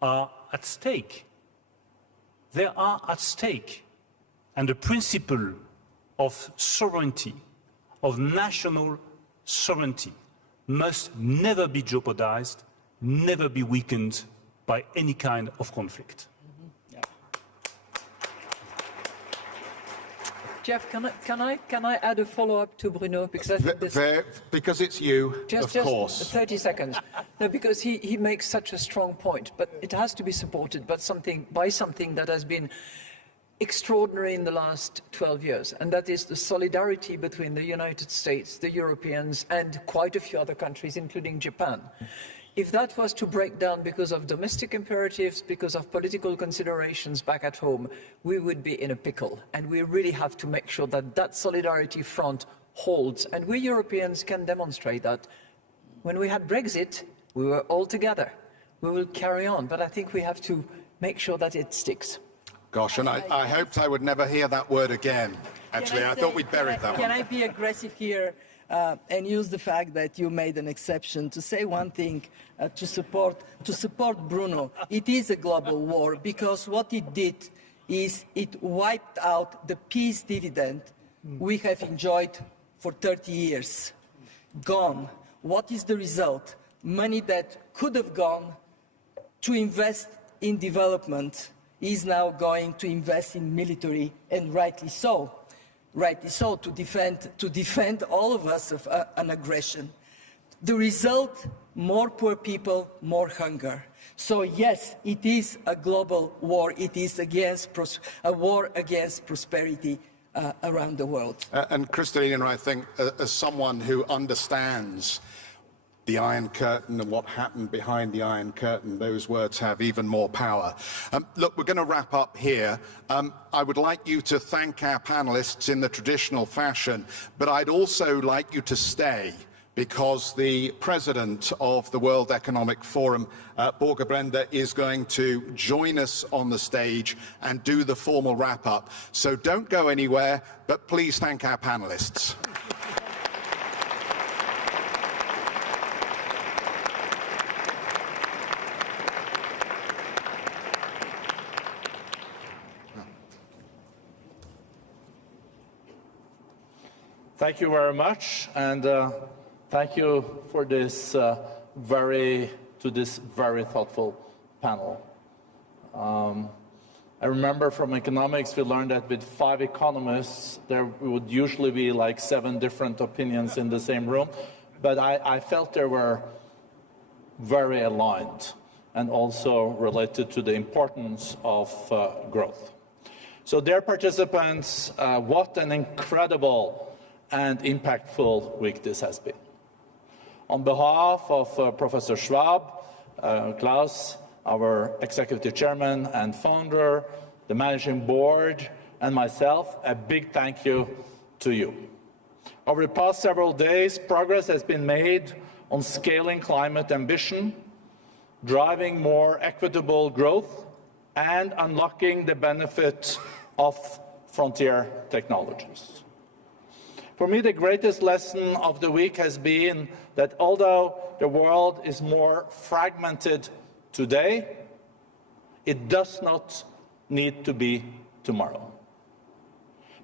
are at stake. They are at stake. And the principle of sovereignty, of national sovereignty, must never be jeopardized, never be weakened by any kind of conflict. Geoff, can I add a follow-up to Bruno? Because I think this... Because it's you, just course. 30 seconds. No, because he makes such a strong point, but it has to be supported by something that has been extraordinary in the last 12 years, and that is the solidarity between the United States, the Europeans, and quite a few other countries, including Japan. If that was to break down because of domestic imperatives, because of political considerations back at home, we would be in a pickle. And we really have to make sure that that solidarity front holds. And we Europeans can demonstrate that. When we had Brexit, we were all together. We will carry on, but I think we have to make sure that it sticks. Gosh, and I hoped I would never hear that word again. Actually, I thought we'd buried that one. Can I be aggressive here and use the fact that you made an exception to say one thing to support Bruno? It is a global war because what it did is it wiped out the peace dividend we have enjoyed for 30 years. Gone. What is the result? Money that could have gone to invest in development is now going to invest in military, and rightly so. Rightly so, to defend all of us of an aggression. The result, more poor people, more hunger. So yes, it is a global war. It is a war against prosperity around the world. And Kristalina, I think, as someone who understands the Iron Curtain and what happened behind the Iron Curtain, those words have even more power. Look, we're going to wrap up here. I would like you to thank our panelists in the traditional fashion, but I'd also like you to stay because the president of the World Economic Forum, Borge Brender, is going to join us on the stage and do the formal wrap-up. So don't go anywhere, but please thank our panelists. Thank you very much, and thank you for this very thoughtful panel. I remember from economics we learned that with 5 economists there would usually be like 7 different opinions in the same room, but I felt they were very aligned and also related to the importance of growth. So dear participants, what an incredible and impactful week this has been. On behalf of Professor Schwab, Klaus, our executive chairman and founder, the managing board, and myself, a big thank you to you. Over the past several days, progress has been made on scaling climate ambition, driving more equitable growth, and unlocking the benefit of frontier technologies. For me, the greatest lesson of the week has been that although the world is more fragmented today, it does not need to be tomorrow.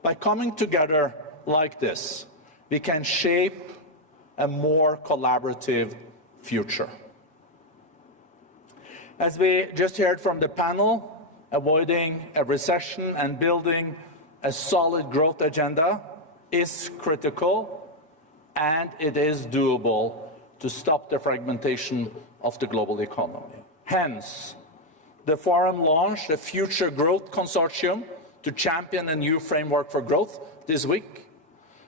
By coming together like this, we can shape a more collaborative future. As we just heard from the panel, avoiding a recession and building a solid growth agenda is critical, and it is doable to stop the fragmentation of the global economy. Hence, the forum launched a Future Growth Consortium to champion a new framework for growth this week.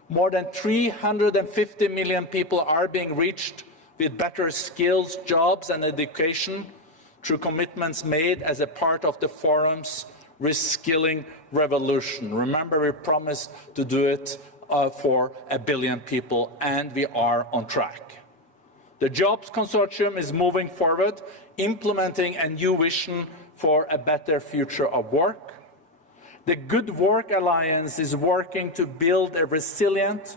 More than 350 million people are being reached with better skills, jobs, and education through commitments made as a part of the forum's reskilling revolution. Remember, we promised to do it for 1 billion people, and we are on track. The Jobs Consortium is moving forward, implementing a new vision for a better future of work. The Good Work Alliance is working to build a resilient,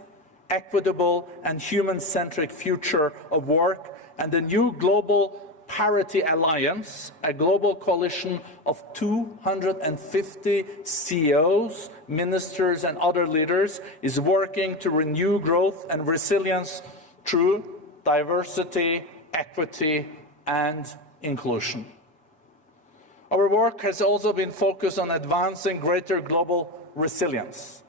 equitable, and human-centric future of work, and the new Global Parity Alliance, a global coalition of 250 CEOs, ministers, and other leaders, is working to renew growth and resilience through diversity, equity, and inclusion. Our work has also been focused on advancing greater global resilience.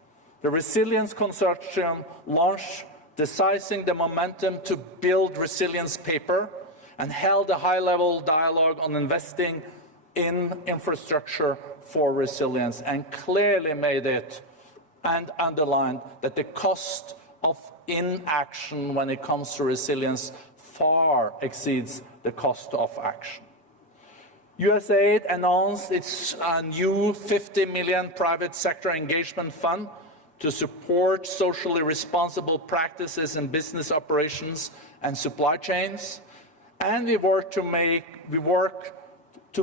The Resilience Consortium launched the Sizing the Momentum to Build Resilience paper and held a high-level dialogue on investing in infrastructure for resilience, and clearly made it and underlined that the cost of inaction when it comes to resilience far exceeds the cost of action. USAID announced its new $50 million private sector engagement fund to support socially responsible practices in business operations and supply chains. And we work to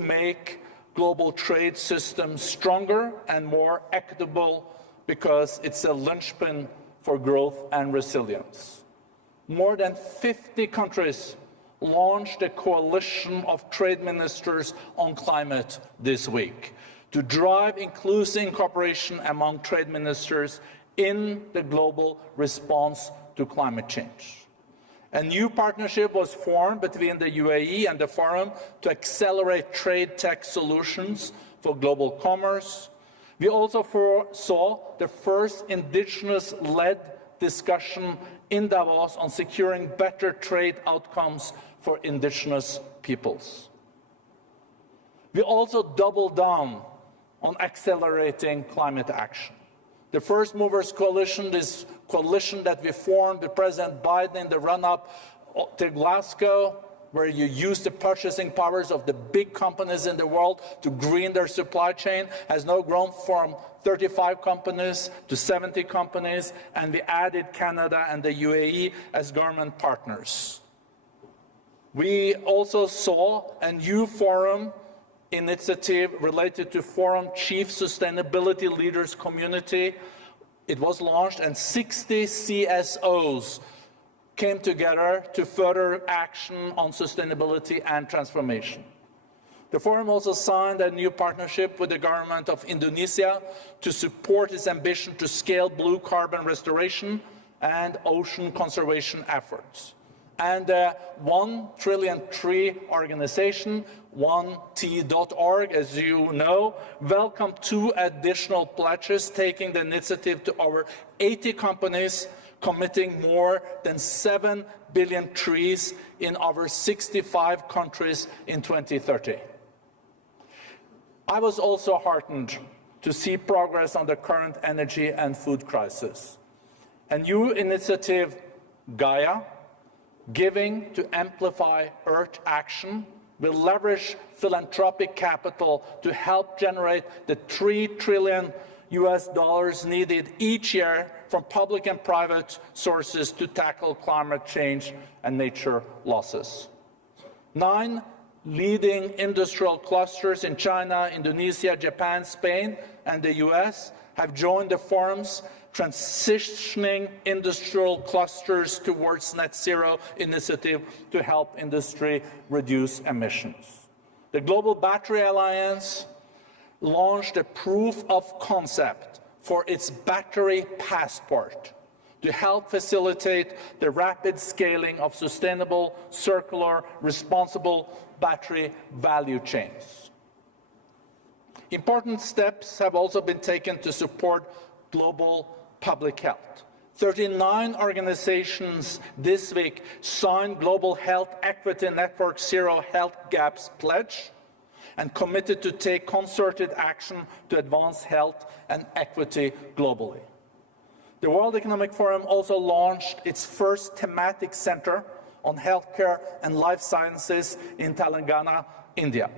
make global trade systems stronger and more equitable, because it's a linchpin for growth and resilience. More than 50 countries launched a coalition of trade ministers on climate this week to drive inclusive cooperation among trade ministers in the global response to climate change. A new partnership was formed between the UAE and the Forum to accelerate trade tech solutions for global commerce. We also saw the first indigenous-led discussion in Davos on securing better trade outcomes for indigenous peoples. We also doubled down on accelerating climate action. The First Movers Coalition, this coalition that we formed with President Biden in the run-up to Glasgow, where you use the purchasing powers of the big companies in the world to green their supply chain, has now grown from 35 companies to 70 companies, and we added Canada and the UAE as government partners. We also saw a new forum initiative related to Forum Chief Sustainability Leaders Community. It was launched, and 60 CSOs came together to further action on sustainability and transformation. The Forum also signed a new partnership with the government of Indonesia to support its ambition to scale blue carbon restoration and ocean conservation efforts. And the 1 Trillion Tree organization, 1T.org, as you know, welcomed 2 additional pledges, taking the initiative to over 80 companies, committing more than 7 billion trees in over 65 countries in 2030. I was also heartened to see progress on the current energy and food crisis. A new initiative, Gaia, Giving to Amplify Earth Action, will leverage philanthropic capital to help generate the $3 trillion needed each year from public and private sources to tackle climate change and nature losses. 9 leading industrial clusters in China, Indonesia, Japan, Spain, and the US have joined the Forum's Transitioning Industrial Clusters Towards Net Zero initiative to help industry reduce emissions. The Global Battery Alliance launched a proof of concept for its battery passport to help facilitate the rapid scaling of sustainable, circular, responsible battery value chains. Important steps have also been taken to support global public health. 39 organizations this week signed Global Health Equity Network Zero Health Gaps Pledge and committed to take concerted action to advance health and equity globally. The World Economic Forum also launched its first thematic center on healthcare and life sciences in Telangana, India.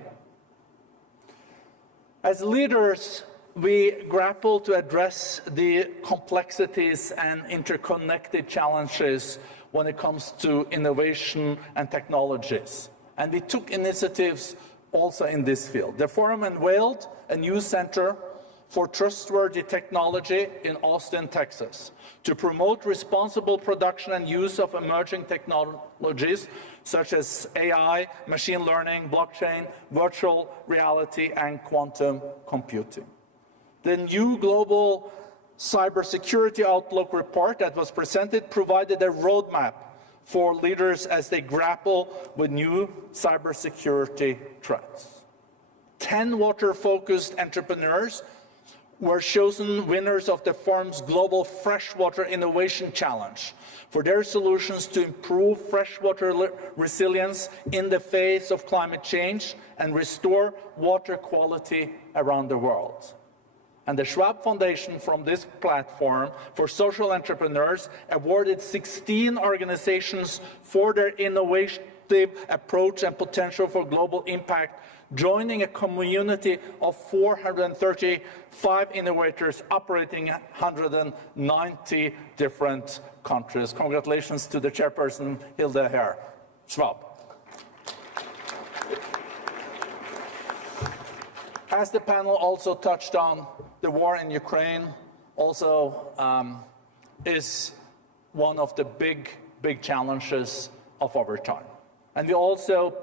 As leaders, we grapple to address the complexities and interconnected challenges when it comes to innovation and technologies. And we took initiatives also in this field. The Forum unveiled a new center for trustworthy technology in Austin, Texas, to promote responsible production and use of emerging technologies such as AI, machine learning, blockchain, virtual reality, and quantum computing. The new Global Cybersecurity Outlook report that was presented provided a roadmap for leaders as they grapple with new cybersecurity threats. 10 water-focused entrepreneurs were chosen winners of the forum's Global Freshwater Innovation Challenge for their solutions to improve freshwater resilience in the face of climate change and restore water quality around the world. And the Schwab Foundation, from this platform for social entrepreneurs, awarded 16 organizations for their innovative approach and potential for global impact, joining a community of 435 innovators operating in 190 different countries. Congratulations to the chairperson, Hilde Herr Schwab. As the panel also touched on, the war in Ukraine also is one of the big challenges of our time. And we also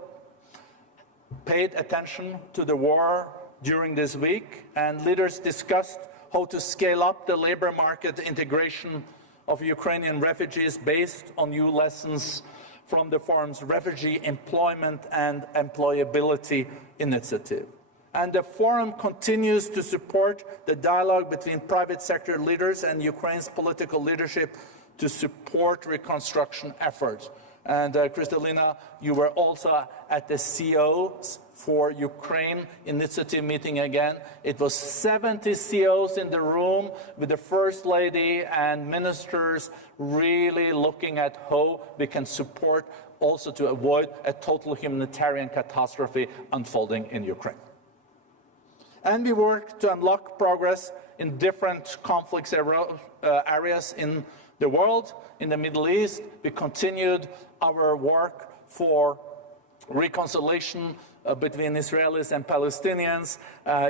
paid attention to the war during this week, and leaders discussed how to scale up the labor market integration of Ukrainian refugees based on new lessons from the forum's Refugee Employment and Employability Initiative. And the forum continues to support the dialogue between private sector leaders and Ukraine's political leadership to support reconstruction efforts. And Kristalina, you were also at the CEOs for Ukraine initiative meeting again. It was 70 CEOs in the room with the First Lady and ministers really looking at how we can support also to avoid a total humanitarian catastrophe unfolding in Ukraine. And we work to unlock progress in different conflicts areas in the world. In the Middle East, we continued our work for reconciliation between Israelis and Palestinians.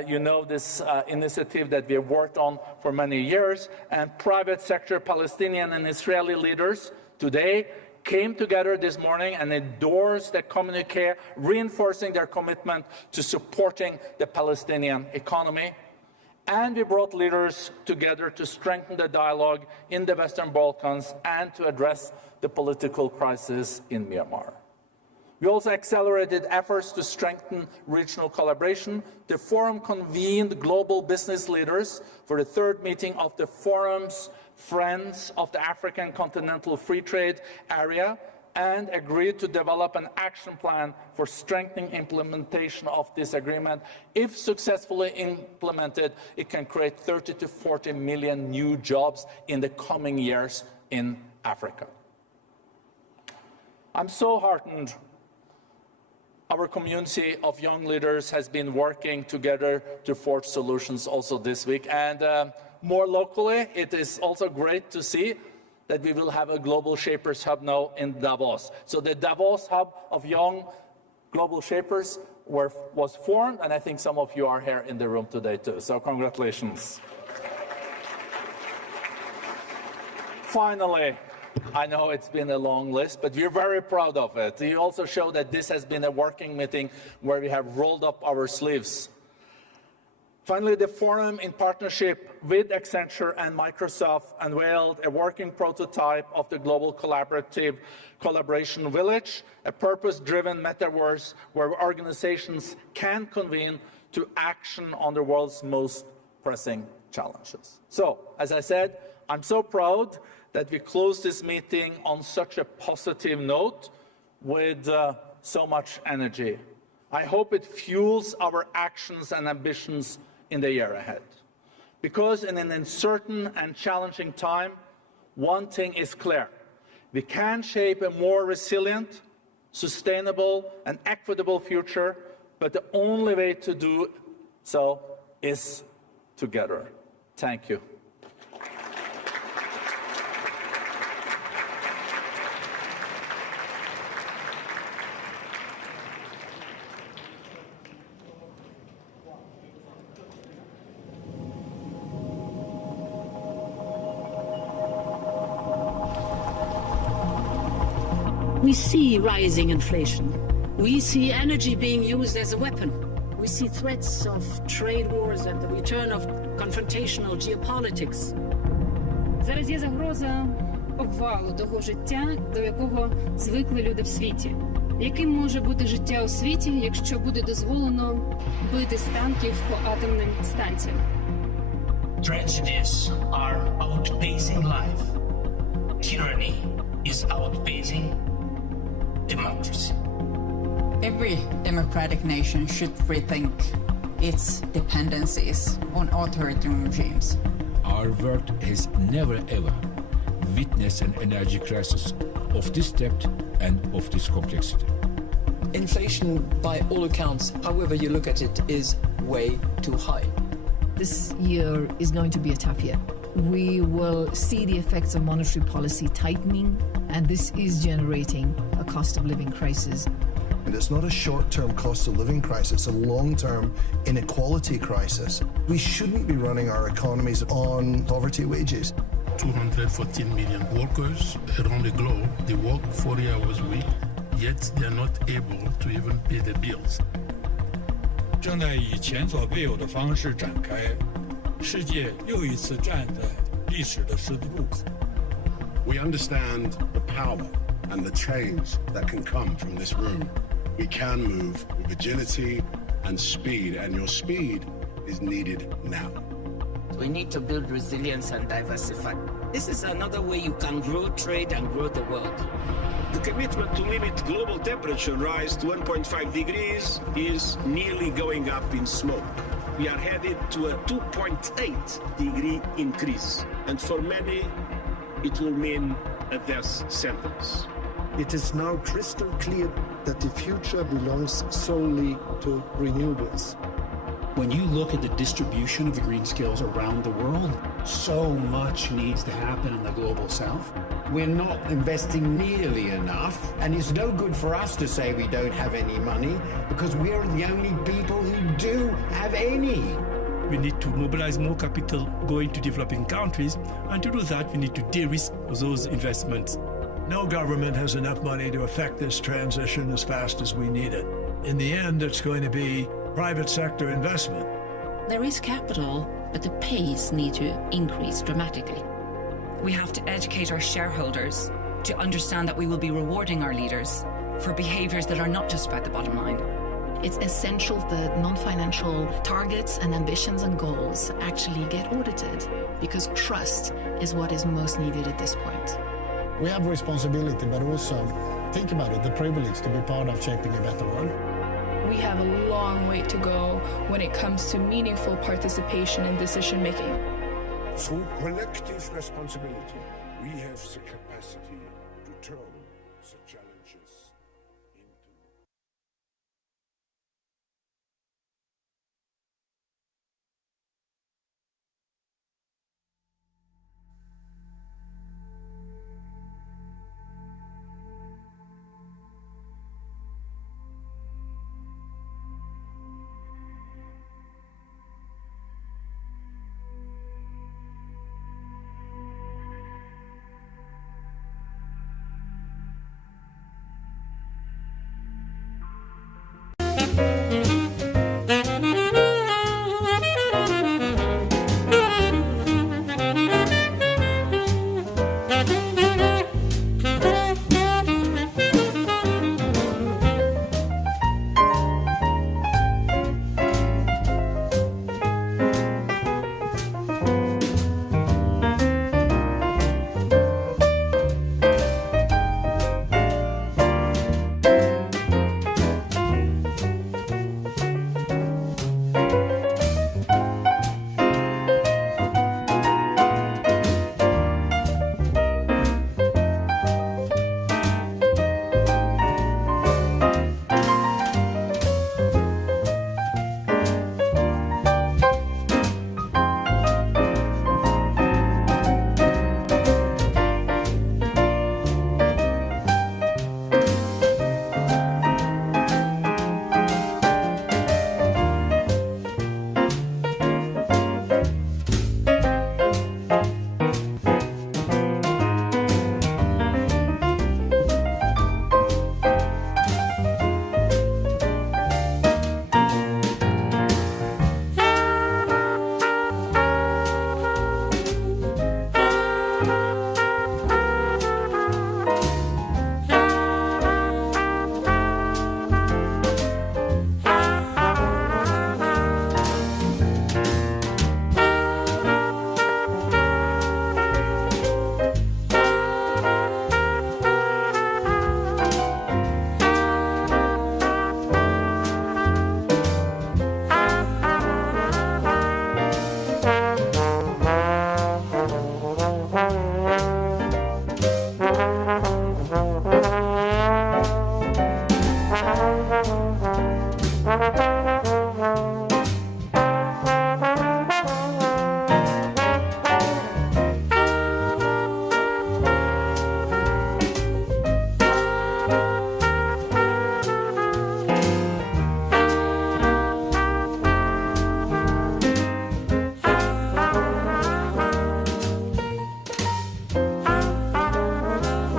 You know this initiative that we have worked on for many years. And private sector Palestinian and Israeli leaders today came together this morning and endorsed the communique, reinforcing their commitment to supporting the Palestinian economy. And we brought leaders together to strengthen the dialogue in the Western Balkans and to address the political crisis in Myanmar. We also accelerated efforts to strengthen regional collaboration. The forum convened global business leaders for the third meeting of the forum's Friends of the African Continental Free Trade Area and agreed to develop an action plan for strengthening implementation of this agreement. If successfully implemented, it can create 30 to 40 million new jobs in the coming years in Africa. I'm so heartened. Our community of young leaders has been working together to forge solutions also this week. And more locally, it is also great to see that we will have a Global Shapers Hub now in Davos. So the Davos Hub of Young Global Shapers was formed, and I think some of you are here in the room today too. So congratulations. Finally, I know it's been a long list, but we're very proud of it. You also show that this has been a working meeting where we have rolled up our sleeves. Finally, the forum, in partnership with Accenture and Microsoft, unveiled a working prototype of the Global Collaboration Village, a purpose-driven metaverse where organizations can convene to action on the world's most pressing challenges. So, as I said, I'm so proud that we closed this meeting on such a positive note with so much energy. I hope it fuels our actions and ambitions in the year ahead. Because in an uncertain and challenging time, one thing is clear. We can shape a more resilient, sustainable, and equitable future, but the only way to do so is together. Thank you. We see rising inflation. We see energy being used as a weapon. We see threats of trade wars and the return of confrontational geopolitics. Зараз є загроза обвалу того життя, до якого звикли люди в світі. Яким може бути життя у світі, якщо буде дозволено бити з танків по атомним станціям? Tragedies are outpacing life. Tyranny is outpacing democracy. Every democratic nation should rethink its dependencies on authoritarian regimes. Our world has never ever witnessed an energy crisis of this depth and of this complexity. Inflation, by all accounts, however you look at it, is way too high. This year is going to be a tough year. We will see the effects of monetary policy tightening, and this is generating a cost of living crisis. And it's not a short-term cost of living crisis, it's a long-term inequality crisis. We shouldn't be running our economies on poverty wages. 214 million workers around the globe, they work 40 hours a week, yet they're not able to even pay their bills. 正在以前所未有的方式展开，世界又一次站在历史的十字路口。We understand the power and the change that can come from this room. We can move with agility and speed, and your speed is needed now. We need to build resilience and diversify. This is another way you can grow trade and grow the world. The commitment to limit global temperature rise to 1.5 degrees is nearly going up in smoke. We are headed to a 2.8 degree increase, and for many, it will mean a death sentence. It is now crystal clear that the future belongs solely to renewables. When you look at the distribution of the green skills around the world, so much needs to happen in the global south. We're not investing nearly enough, and it's no good for us to say we don't have any money, because we're the only people who do have any. We need to mobilize more capital going to developing countries, and to do that, we need to de-risk those investments. No government has enough money to affect this transition as fast as we need it. In the end, it's going to be private sector investment. There is capital, but the pace needs to increase dramatically. We have to educate our shareholders to understand that we will be rewarding our leaders for behaviors that are not just about the bottom line. It's essential that non-financial targets and ambitions and goals actually get audited, because trust is what is most needed at this point. We have responsibility, but also, think about it, the privilege to be part of shaping a better world. We have a long way to go when it comes to meaningful participation in decision-making. Through collective responsibility, we have the capacity to turn the challenge.